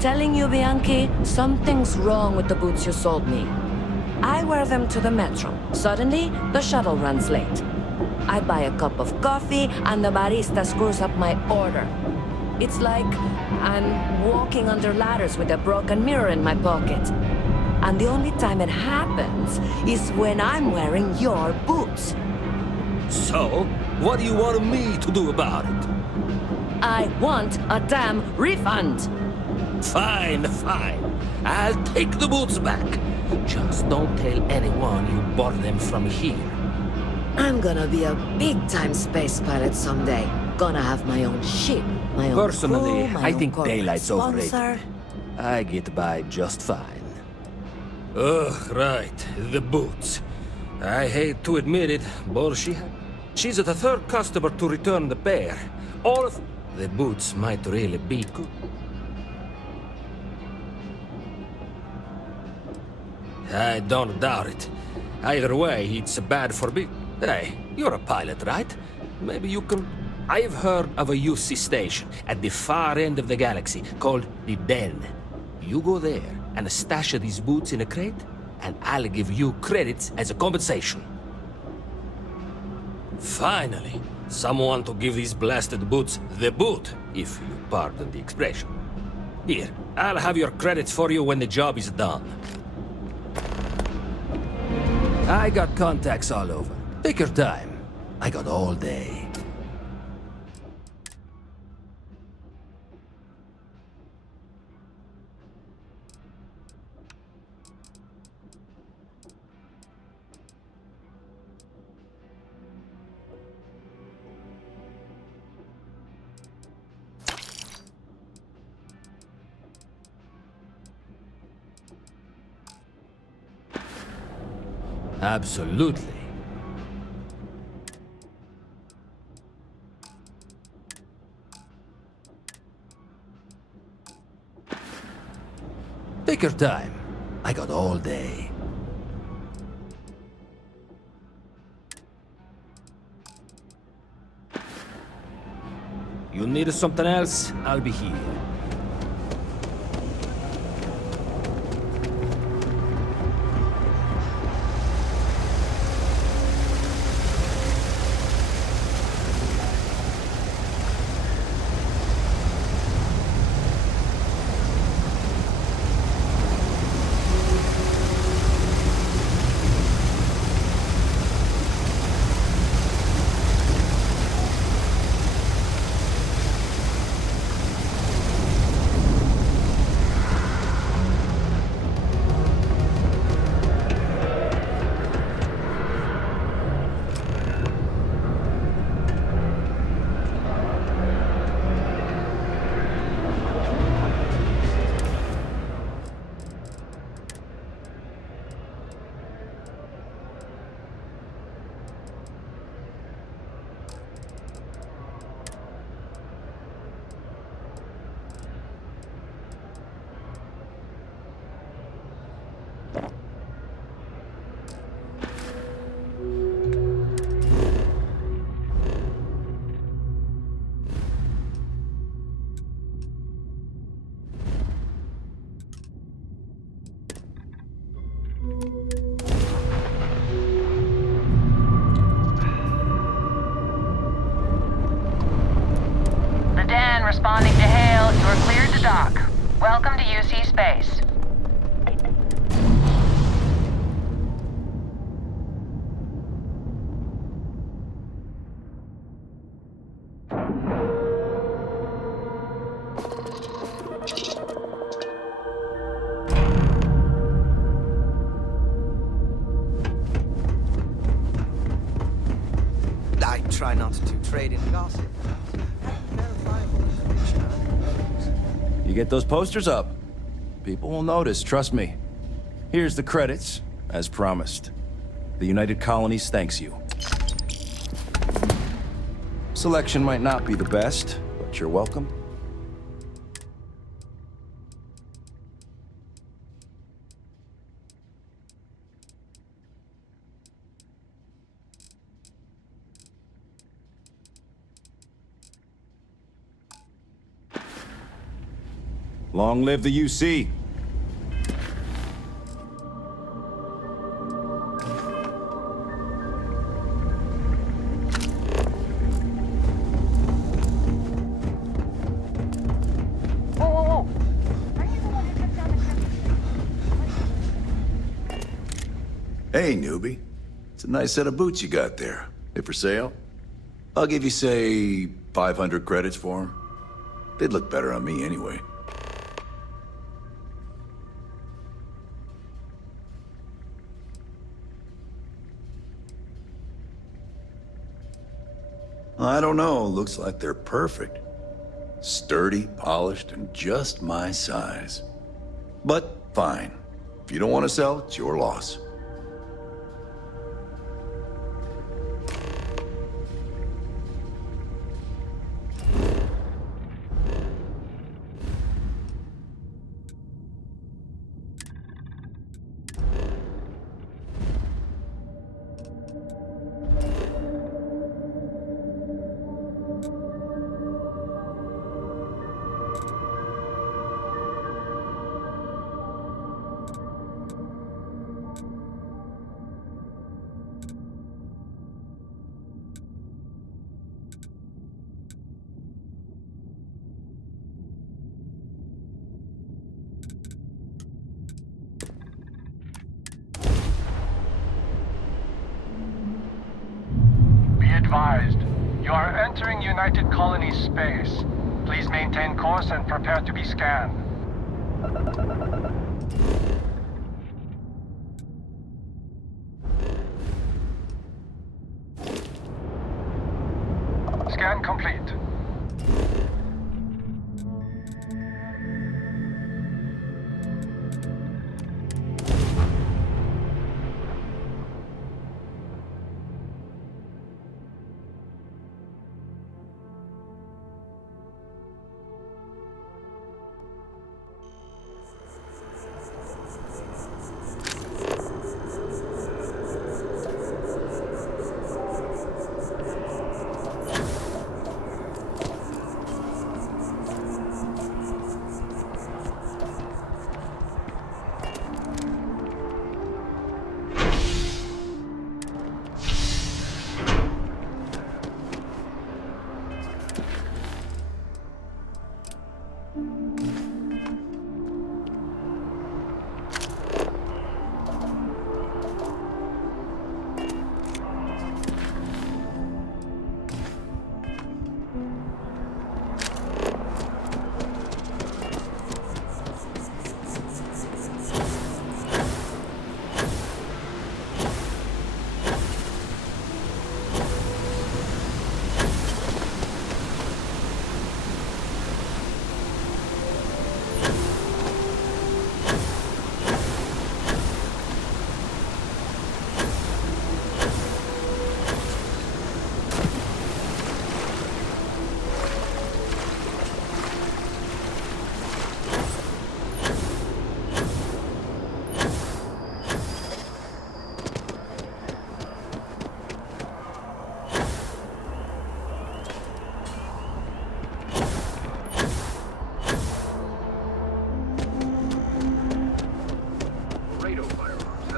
Telling you, Bianchi, something's wrong with the boots you sold me. I wear them to the metro. Suddenly, the shuttle runs late. I buy a cup of coffee, and the barista screws up my order. It's like I'm walking under ladders with a broken mirror in my pocket. And the only time it happens is when I'm wearing your boots. So, what do you want me to do about it? I want a damn refund! Fine, fine. I'll take the boots back. Just don't tell anyone you bought them from here. I'm gonna be a big-time space pilot someday. Gonna have my own ship, my own Personally, crew, my I own think corporate daylight's sponsor. overrated. I get by just fine. Ugh, right. The boots. I hate to admit it, but she's the third customer to return the pair. All of the boots might really be good. I don't doubt it. Either way, it's bad for me. Hey, you're a pilot, right? Maybe you can... I've heard of a UC station at the far end of the galaxy called the Den. You go there and stash these boots in a crate, and I'll give you credits as a compensation. Finally, someone to give these blasted boots the boot, if you pardon the expression. Here, I'll have your credits for you when the job is done. I got contacts all over. Take your time. I got all day. Absolutely. Take your time. I got all day. You need something else? I'll be here. The Den responding to hail. You are cleared to dock. Welcome to UC Space. I try not to trade in gossip. Verifiable information. You get those posters up. People will notice, trust me. Here's the credits, as promised. The United Colonies thanks you. Selection might not be the best, but you're welcome. Long live the UC. Hey, newbie. It's a nice set of boots you got there. They for sale? I'll give you, say, 500 credits for them. They'd look better on me anyway. I don't know. Looks like they're perfect. Sturdy, polished, and just my size. But fine. If you don't want to sell, it's your loss. Advised. You are entering United Colonies space. Please maintain course and prepare to be scanned. Scan complete.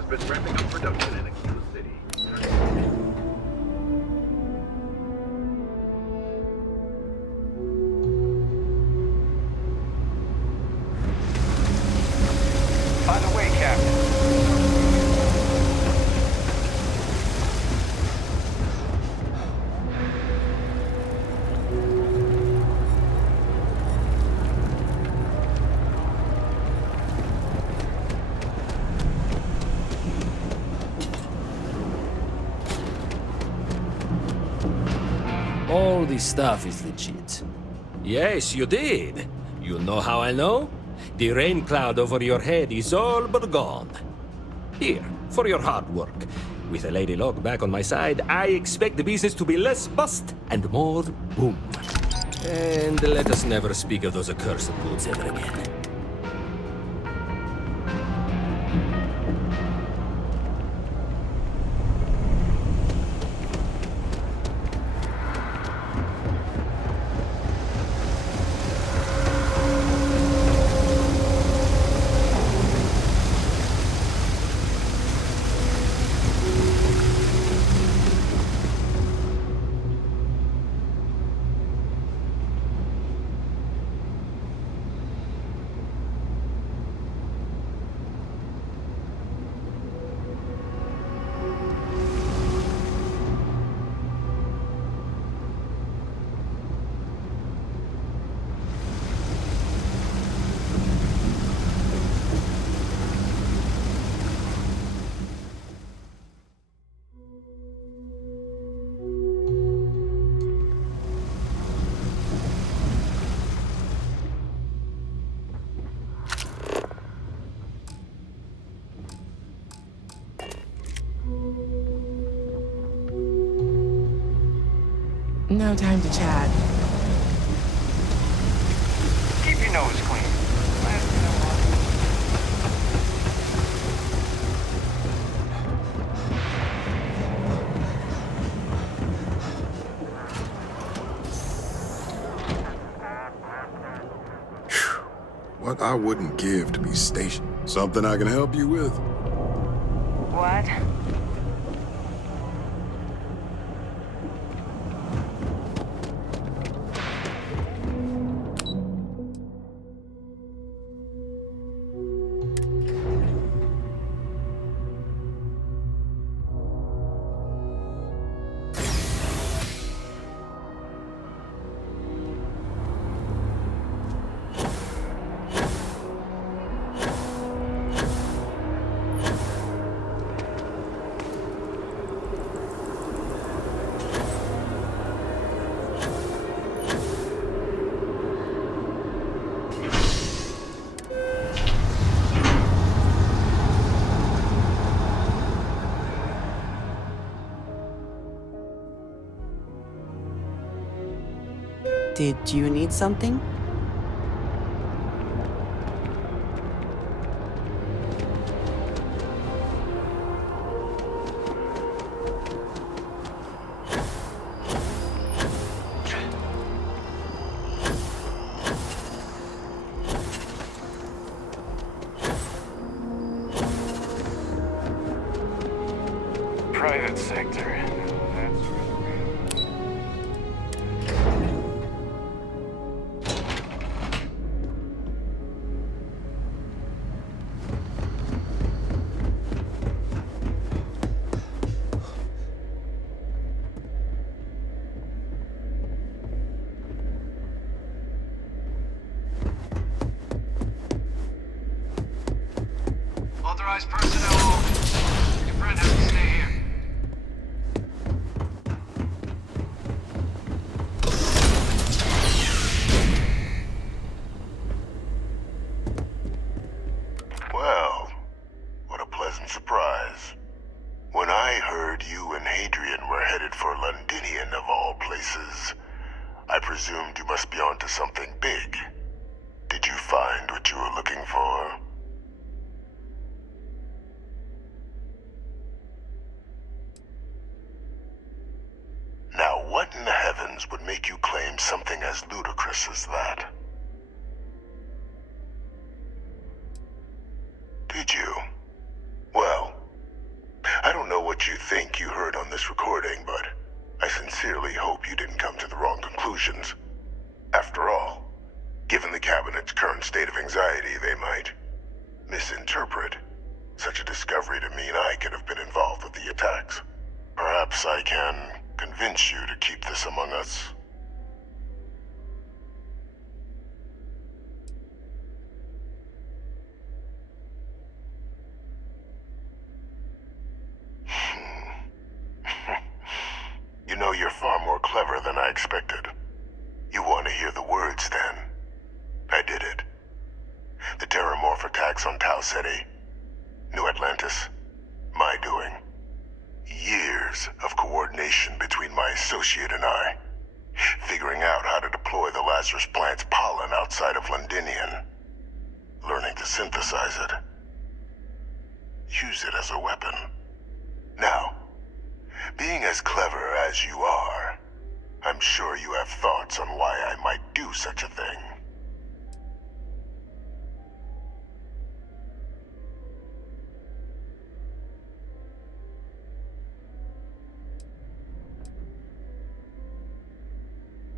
been ramping up production in Aquila City. By the way, Captain. All this stuff is legit. Yes, you did. You know how I know? The rain cloud over your head is all but gone. Here, for your hard work. With a Lady Locke back on my side, I expect the business to be less bust and more boom. And let us never speak of those accursed boots ever again. No time to chat. Keep your nose clean. What I wouldn't give to be stationed. Something I can help you with? What? Did you need something? Private sector. That's Authorized personnel only. Your friend has to stay here. Well, what a pleasant surprise. When I heard you and Hadrian were headed for Londinion of all places, I presumed you must be onto something big. Did you find what you were looking for? Now, what in the heavens would make you claim something as ludicrous as that? Did you? Well, what you think you heard on this recording, but I sincerely hope you didn't come to the wrong conclusions. After all, given the Cabinet's current state of anxiety, they might misinterpret such a discovery to mean I could have been involved with the attacks. Perhaps I can convince you to keep this among us. You know, you're far more clever than I expected. You want to hear the words, then? I did it. The Terramorph attacks on Tau Ceti, New Atlantis, my doing. Years of coordination between my associate and I, figuring out how to deploy the Lazarus plant's pollen outside of Londinion, learning to synthesize it, use it as a weapon. Now, being as clever as you are, I'm sure you have thoughts on why I might do such a thing.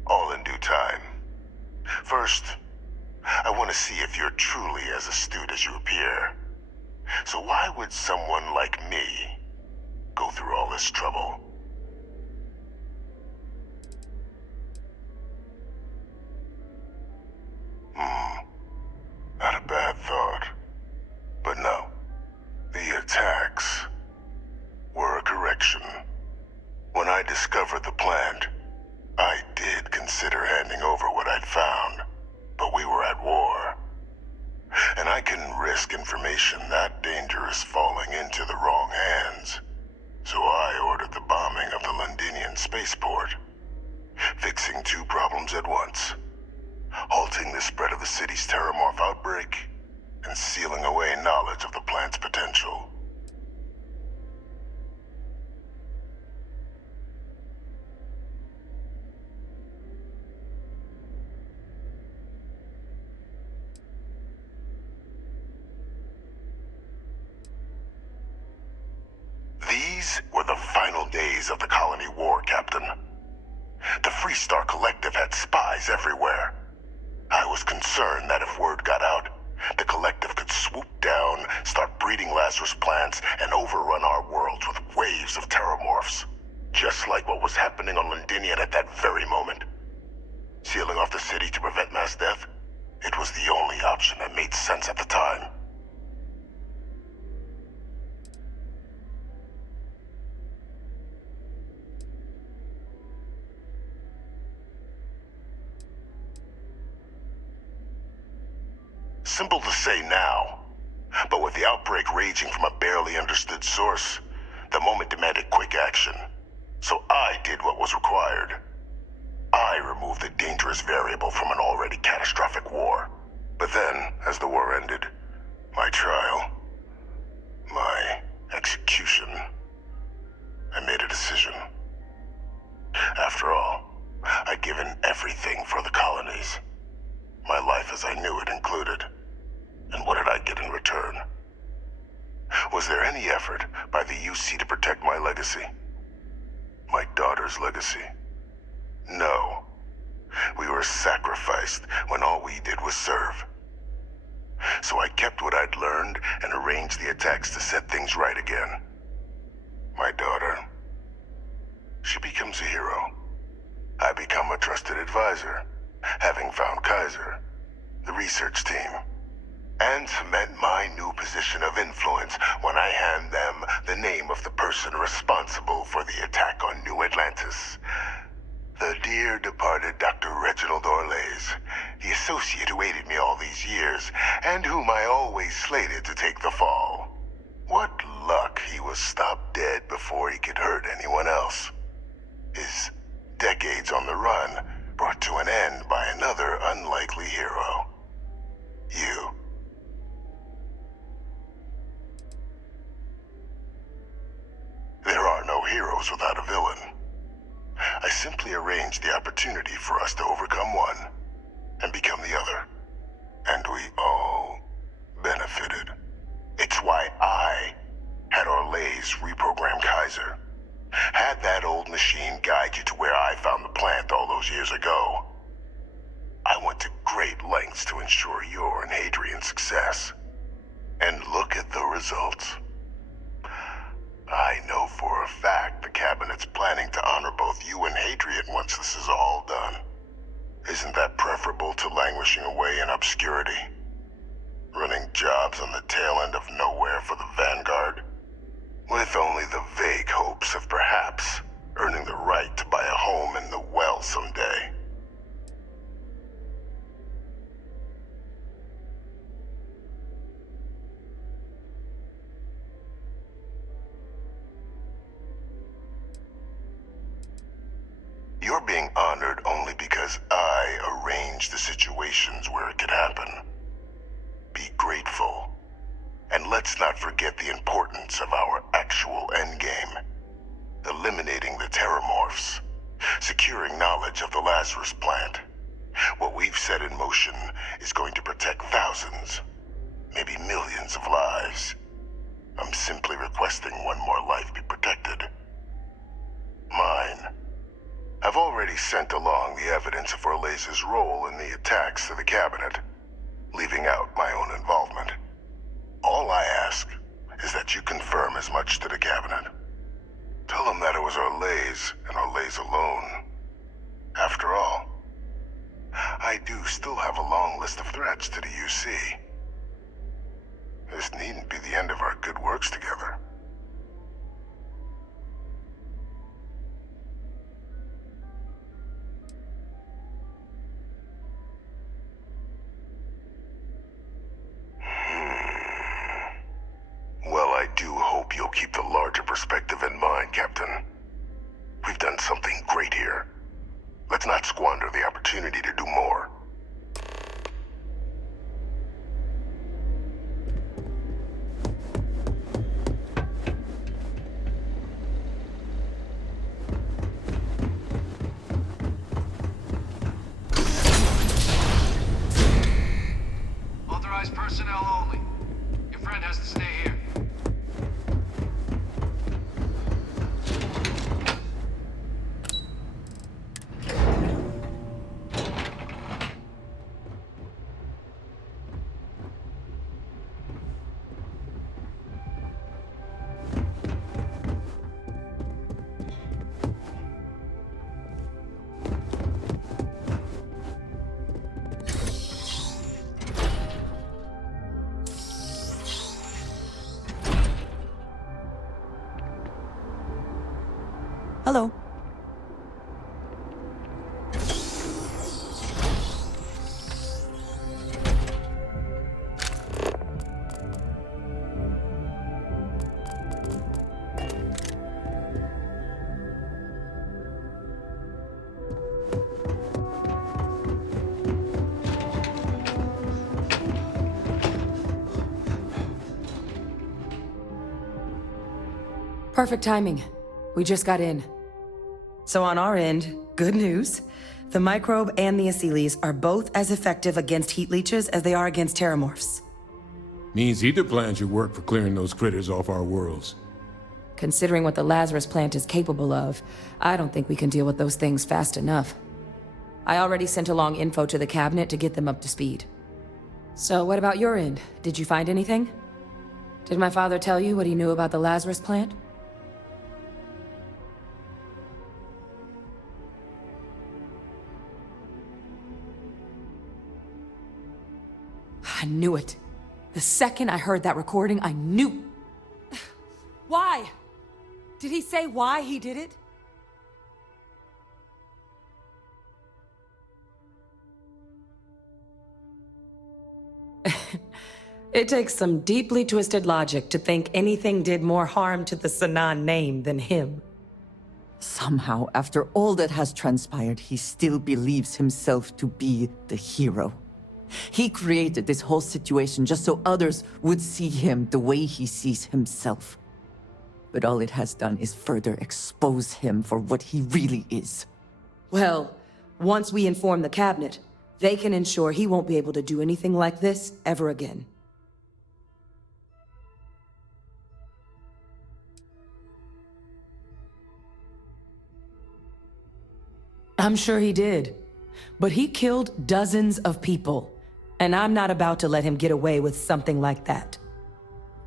All in due time. First, I want to see if you're truly as astute as you appear. So why would someone like me go through all this trouble? Not a bad thought. But no, the attacks were a correction. When I discovered the plant, I did consider handing over what I'd found, but we were at war. And I couldn't risk information that dangerous falling into the wrong hands. So I ordered the bombing of the Londinion spaceport, fixing two problems at once. Halting the spread of the city's Terramorph outbreak, and sealing away knowledge of the plant's potential. These were the final days of the colony war, Captain. The Freestar Collective had spies everywhere. I was concerned that if word got out, the Collective could swoop down, start breeding Lazarus plants, and overrun our worlds with waves of Terramorphs. Just like what was happening on Londinion at that very moment. Sealing off the city to prevent mass death? It was the only option that made sense at the time. Simple to say now, but with the outbreak raging from a barely understood source, the moment demanded quick action. So I did what was required. I removed the dangerous variable from an already catastrophic war. But then, as the war ended, my trial, my execution, I made a decision. After all, I'd given everything for the colonies. My life as I knew it included. And what did I get in return? Was there any effort by the UC to protect my legacy? My daughter's legacy? No. We were sacrificed when all we did was serve. So I kept what I'd learned and arranged the attacks to set things right again. My daughter, she becomes a hero. I become a trusted advisor, having found Kaiser, the research team, and cement my new position of influence when I hand them the name of the person responsible for the attack on New Atlantis. The dear departed Dr. Reginald Orlays, the associate who aided me all these years, and whom I always slated to take the fall. What luck he was stopped dead before he could hurt anyone else. His decades on the run brought to an end by another unlikely hero. You. There are no heroes without a villain. I simply arranged the opportunity for us to overcome one and become the other. And we all benefited. It's why I had Orlays reprogram Kaiser. wiser. Had that old machine guide you to where I found the plant all those years ago. I went to great lengths to ensure your and Hadrian's success. And look at the results. I know for a fact the Cabinet's planning to honor both you and Hadrian once this is all done. Isn't that preferable to languishing away in obscurity? Running jobs on the tail end of nowhere for the Vanguard? With only the vague hopes of perhaps earning the right to buy a home in the well someday. You're being honored only because I arranged the situations where it could happen. Be grateful. And let's not forget the importance of our actual endgame. Eliminating the Terramorphs. Securing knowledge of the Lazarus plant. What we've set in motion is going to protect thousands, maybe millions of lives. I'm simply requesting one more life be protected. Mine. I've already sent along the evidence of Orleza's role in the attacks to the Cabinet, leaving out my own involvement. All I ask is that you confirm as much to the Cabinet. Tell them that it was Orlez and Orlez alone. After all, I do still have a long list of threats to the UC. This needn't be the end of our good works together. Well, I do hope you'll keep the larger perspective in mind, Captain. We've done something great here. Let's not squander the opportunity to do more. Authorized personnel only. Your friend has to stay here. Hello. Perfect timing. We just got in. So on our end, good news. The microbe and the acyles are both as effective against heat leeches as they are against terramorphs. Means either plan should work for clearing those critters off our worlds. Considering what the Lazarus plant is capable of, I don't think we can deal with those things fast enough. I already sent along info to the Cabinet to get them up to speed. So what about your end? Did you find anything? Did my father tell you what he knew about the Lazarus plant? I knew it. The second I heard that recording, I knew. Why? Did he say why he did it? It takes some deeply twisted logic to think anything did more harm to the Sanan name than him. Somehow, after all that has transpired, he still believes himself to be the hero. He created this whole situation just so others would see him the way he sees himself. But all it has done is further expose him for what he really is. Well, once we inform the Cabinet, they can ensure he won't be able to do anything like this ever again. I'm sure he did. But he killed dozens of people, and I'm not about to let him get away with something like that.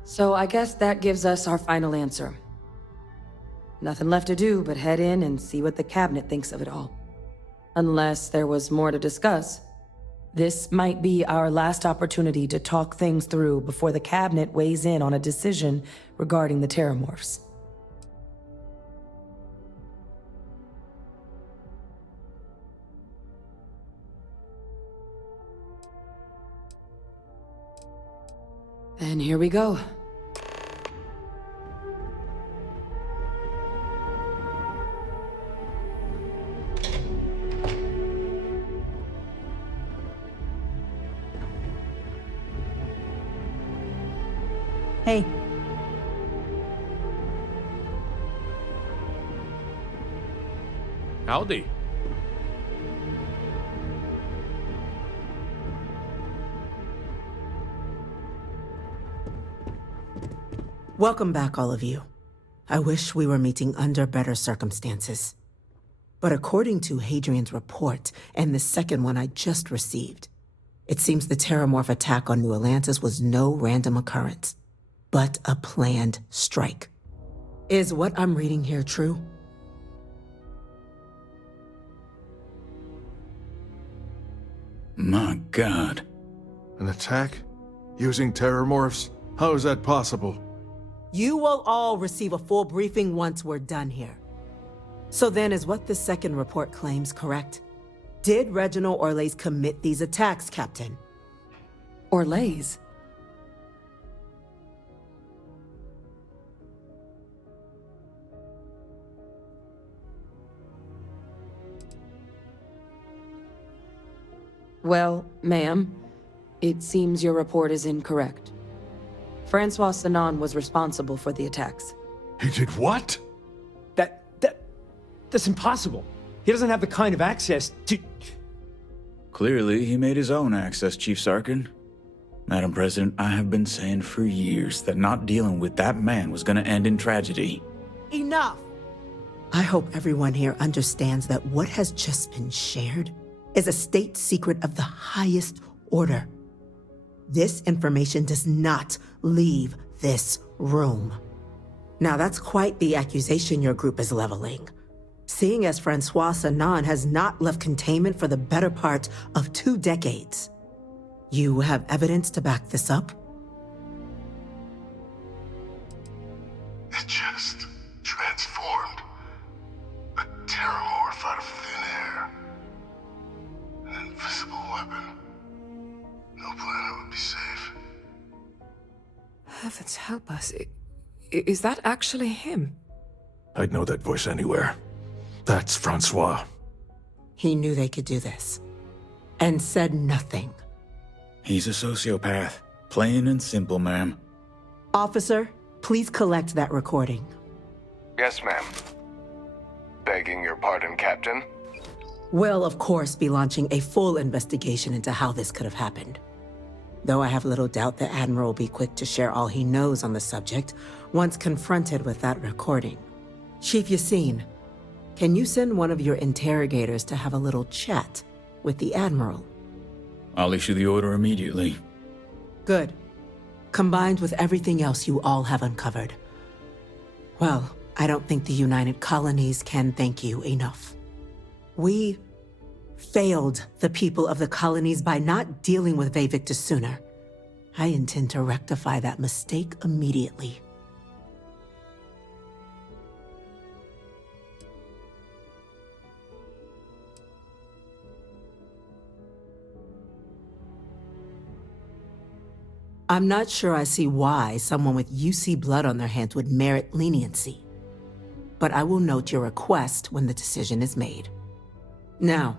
So I guess that gives us our final answer. Nothing left to do but head in and see what the cabinet thinks of it all. Unless there was more to discuss. This might be our last opportunity to talk things through before the cabinet weighs in on a decision regarding the Terramorphs. And here we go. Hey. Howdy. Welcome back, all of you. I wish we were meeting under better circumstances. But according to Hadrian's report, and the second one I just received, it seems the Terramorph attack on New Atlantis was no random occurrence, but a planned strike. Is what I'm reading here true? My God. An attack? Using Terramorphs? How is that possible? You will all receive a full briefing once we're done here. So then, is what the second report claims correct? Did Reginald Orlays commit these attacks, Captain? Orlays? Well, ma'am, it seems your report is incorrect. Francois Sanon was responsible for the attacks. He did what? That's impossible. He doesn't have the kind of access to... Clearly, he made his own access, Chief Sarkin. Madam President, I have been saying for years that not dealing with that man was gonna end in tragedy. Enough! I hope everyone here understands that what has just been shared is a state secret of the highest order. This information does not leave this room. Now that's quite the accusation your group is leveling. Seeing as Francois Sanon has not left containment for the better part of 2 decades. You have evidence to back this up? It just transformed. A Terramorph out of thin air. An invisible weapon. No planet would be safe. Heavens help us. Is that actually him? I'd know that voice anywhere. That's Francois. He knew they could do this. And said nothing. He's a sociopath. Plain and simple, ma'am. Officer, please collect that recording. Yes, ma'am. Begging your pardon, Captain. We'll, of course, be launching a full investigation into how this could have happened. Though I have little doubt the Admiral will be quick to share all he knows on the subject once confronted with that recording. Chief Yassine, can you send one of your interrogators to have a little chat with the Admiral? I'll issue the order immediately. Good. Combined with everything else you all have uncovered. Well, I don't think the United Colonies can thank you enough. We failed the people of the colonies by not dealing with Vevictus sooner. I intend to rectify that mistake immediately. I'm not sure I see why someone with UC blood on their hands would merit leniency. But I will note your request when the decision is made. Now,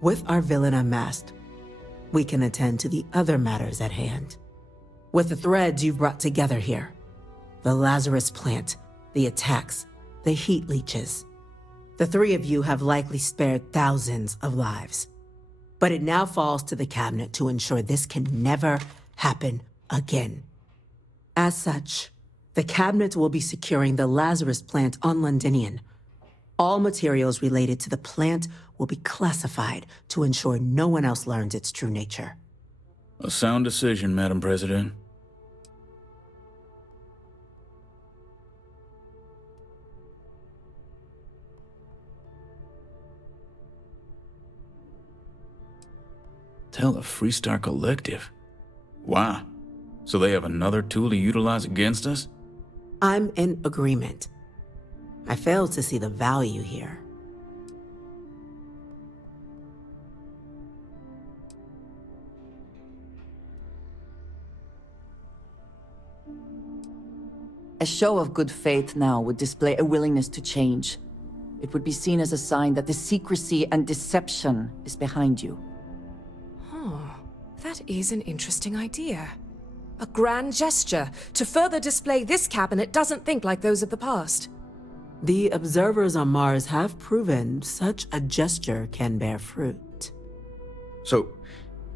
with our villain unmasked, we can attend to the other matters at hand. With the threads you've brought together here, the Lazarus plant, the attacks, the heat leeches, the 3 of you have likely spared thousands of lives. But it now falls to the cabinet to ensure this can never happen again. As such, the cabinet will be securing the Lazarus plant on Londinion, All materials related to the plant will be classified to ensure no one else learns its true nature. A sound decision, Madam President. Tell the Freestar Collective. Wow. So they have another tool to utilize against us? I'm in agreement. I fail to see the value here. A show of good faith now would display a willingness to change. It would be seen as a sign that the secrecy and deception is behind you. That is an interesting idea. A grand gesture to further display this cabinet doesn't think like those of the past. The observers on Mars have proven such a gesture can bear fruit. So,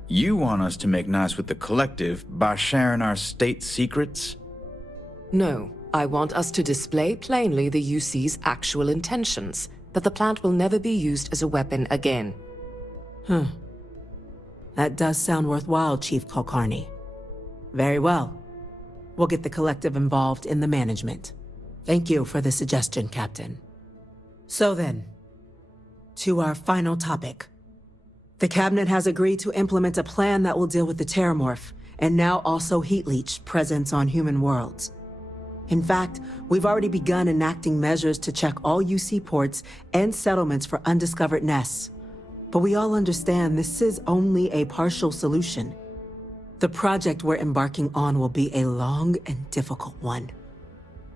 you want us to make nice with the Collective by sharing our state secrets? No, I want us to display plainly the UC's actual intentions, that the plant will never be used as a weapon again. That does sound worthwhile, Chief Kulkarni. Very well. We'll get the Collective involved in the management. Thank you for the suggestion, Captain. So then, to our final topic. The Cabinet has agreed to implement a plan that will deal with the Terramorph, and now also Heat Leech presence on human worlds. In fact, we've already begun enacting measures to check all UC ports and settlements for undiscovered nests. But we all understand this is only a partial solution. The project we're embarking on will be a long and difficult one.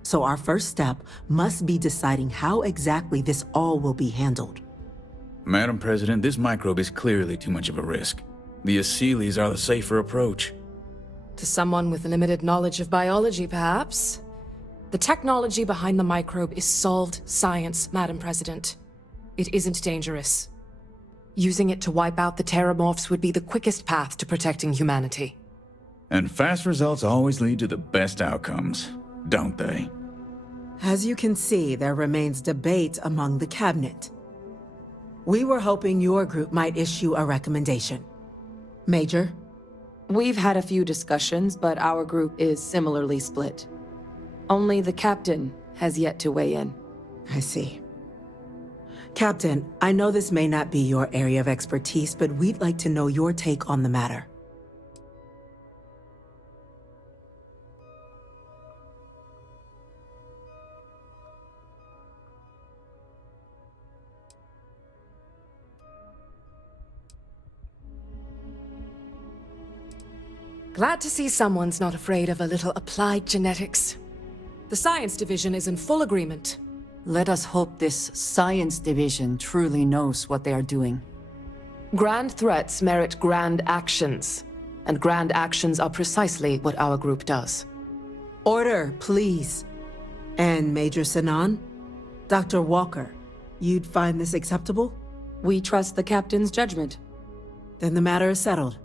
So our first step must be deciding how exactly this all will be handled. Madam President, this microbe is clearly too much of a risk. The Aseles are the safer approach. To someone with limited knowledge of biology, perhaps? The technology behind the microbe is solved science, Madam President. It isn't dangerous. Using it to wipe out the Terramorphs would be the quickest path to protecting humanity. And fast results always lead to the best outcomes, don't they? As you can see, there remains debate among the Cabinet. We were hoping your group might issue a recommendation. Major? We've had a few discussions, but our group is similarly split. Only the Captain has yet to weigh in. I see. Captain, I know this may not be your area of expertise, but we'd like to know your take on the matter. Glad to see someone's not afraid of a little applied genetics. The Science Division is in full agreement. Let us hope this Science Division truly knows what they are doing. Grand threats merit grand actions, and grand actions are precisely what our group does. Order, please. And Major Sinan? Dr. Walker, you'd find this acceptable? We trust the Captain's judgment. Then the matter is settled.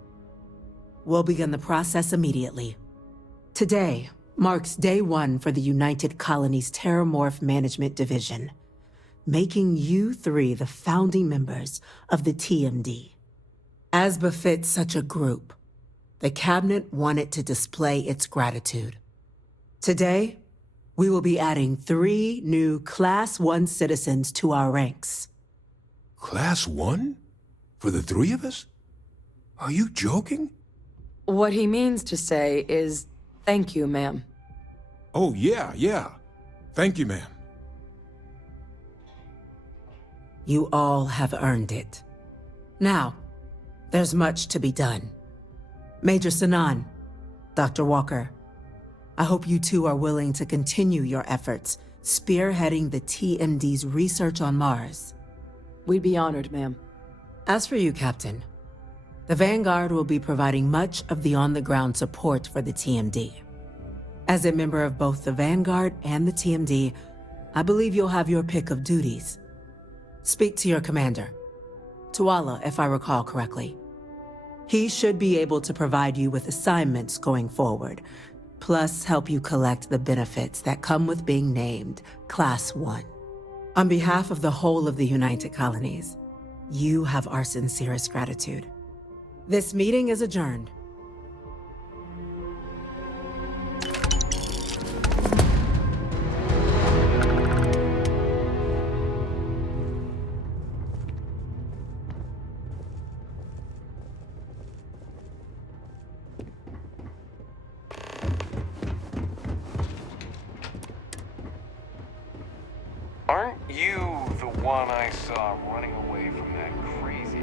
We'll begin the process immediately. Today marks day one for the United Colonies Terramorph Management Division, making you three the founding members of the TMD. As befits such a group, the Cabinet wanted to display its gratitude. Today, we will be adding 3 new Class 1 citizens to our ranks. Class 1? For the 3 of us? Are you joking? What he means to say is, thank you, ma'am. Oh, yeah. Thank you, ma'am. You all have earned it. Now, there's much to be done. Major Sinan, Dr. Walker, I hope you two are willing to continue your efforts spearheading the TMD's research on Mars. We'd be honored, ma'am. As for you, Captain, the Vanguard will be providing much of the on-the-ground support for the TMD. As a member of both the Vanguard and the TMD, I believe you'll have your pick of duties. Speak to your commander, Tuala, if I recall correctly. He should be able to provide you with assignments going forward, plus help you collect the benefits that come with being named Class 1. On behalf of the whole of the United Colonies, you have our sincerest gratitude. This meeting is adjourned. Aren't you the one I saw running away from that crazy...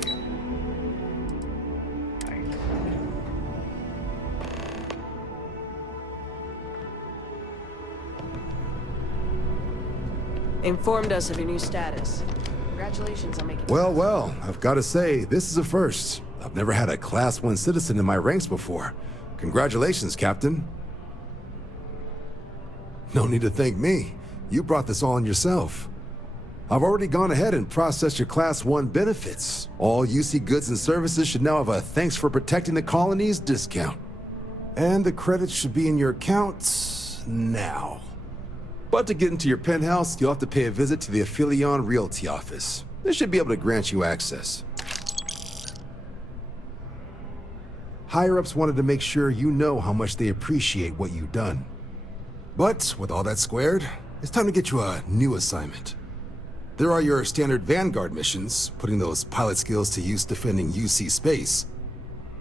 Informed us of your new status. Congratulations on making... Well, well, I've got to say, this is a first. I've never had a Class 1 citizen in my ranks before. Congratulations, Captain. No need to thank me. You brought this all on yourself. I've already gone ahead and processed your Class 1 benefits. All UC goods and services should now have a thanks for protecting the colonies discount. And the credits should be in your accounts now. But to get into your penthouse, you'll have to pay a visit to the Aphelion Realty office. They should be able to grant you access. Higher-ups wanted to make sure you know how much they appreciate what you've done. But with all that squared, it's time to get you a new assignment. There are your standard Vanguard missions, putting those pilot skills to use defending UC space.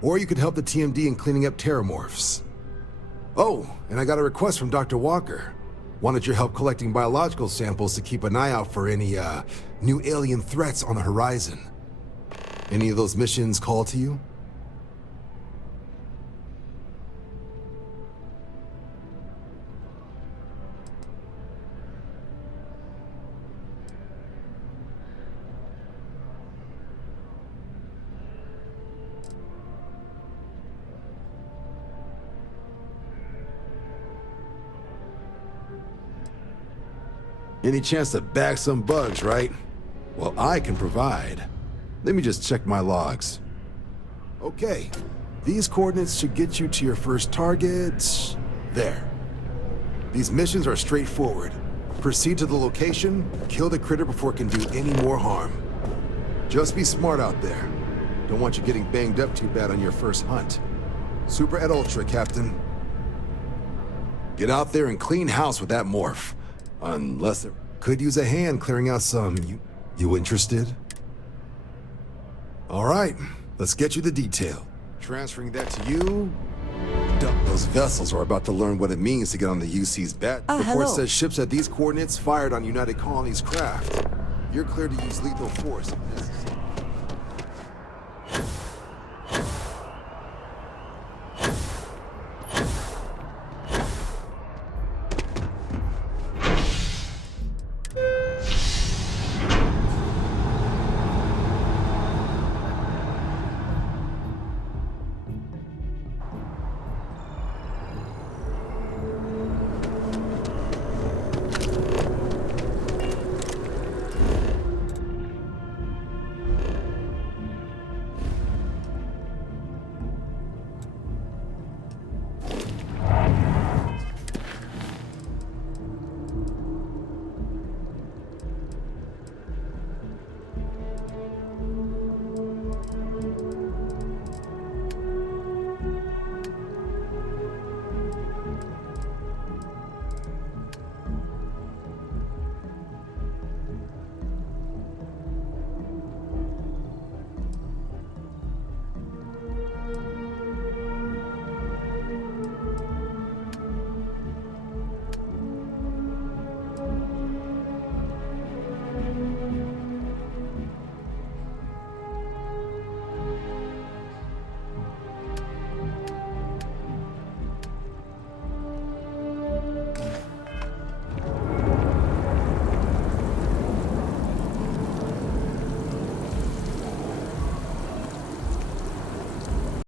Or you could help the TMD in cleaning up terramorphs. Oh, and I got a request from Dr. Walker. Wanted your help collecting biological samples to keep an eye out for any, new alien threats on the horizon. Any of those missions call to you? Any chance to bag some bugs, right? Well, I can provide. Let me just check my logs. Okay, these coordinates should get you to your first target. There. These missions are straightforward. Proceed to the location, kill the critter before it can do any more harm. Just be smart out there. Don't want you getting banged up too bad on your first hunt. Super et Ultra, Captain. Get out there and clean house with that morph. Unless it could use a hand clearing out some... You interested? All right, let's get you the detail. Transferring that to you... Those vessels are about to learn what it means to get on the UC's bat. Report hello. says ships at these coordinates fired on United Colonies craft. You're cleared to use lethal force if necessary.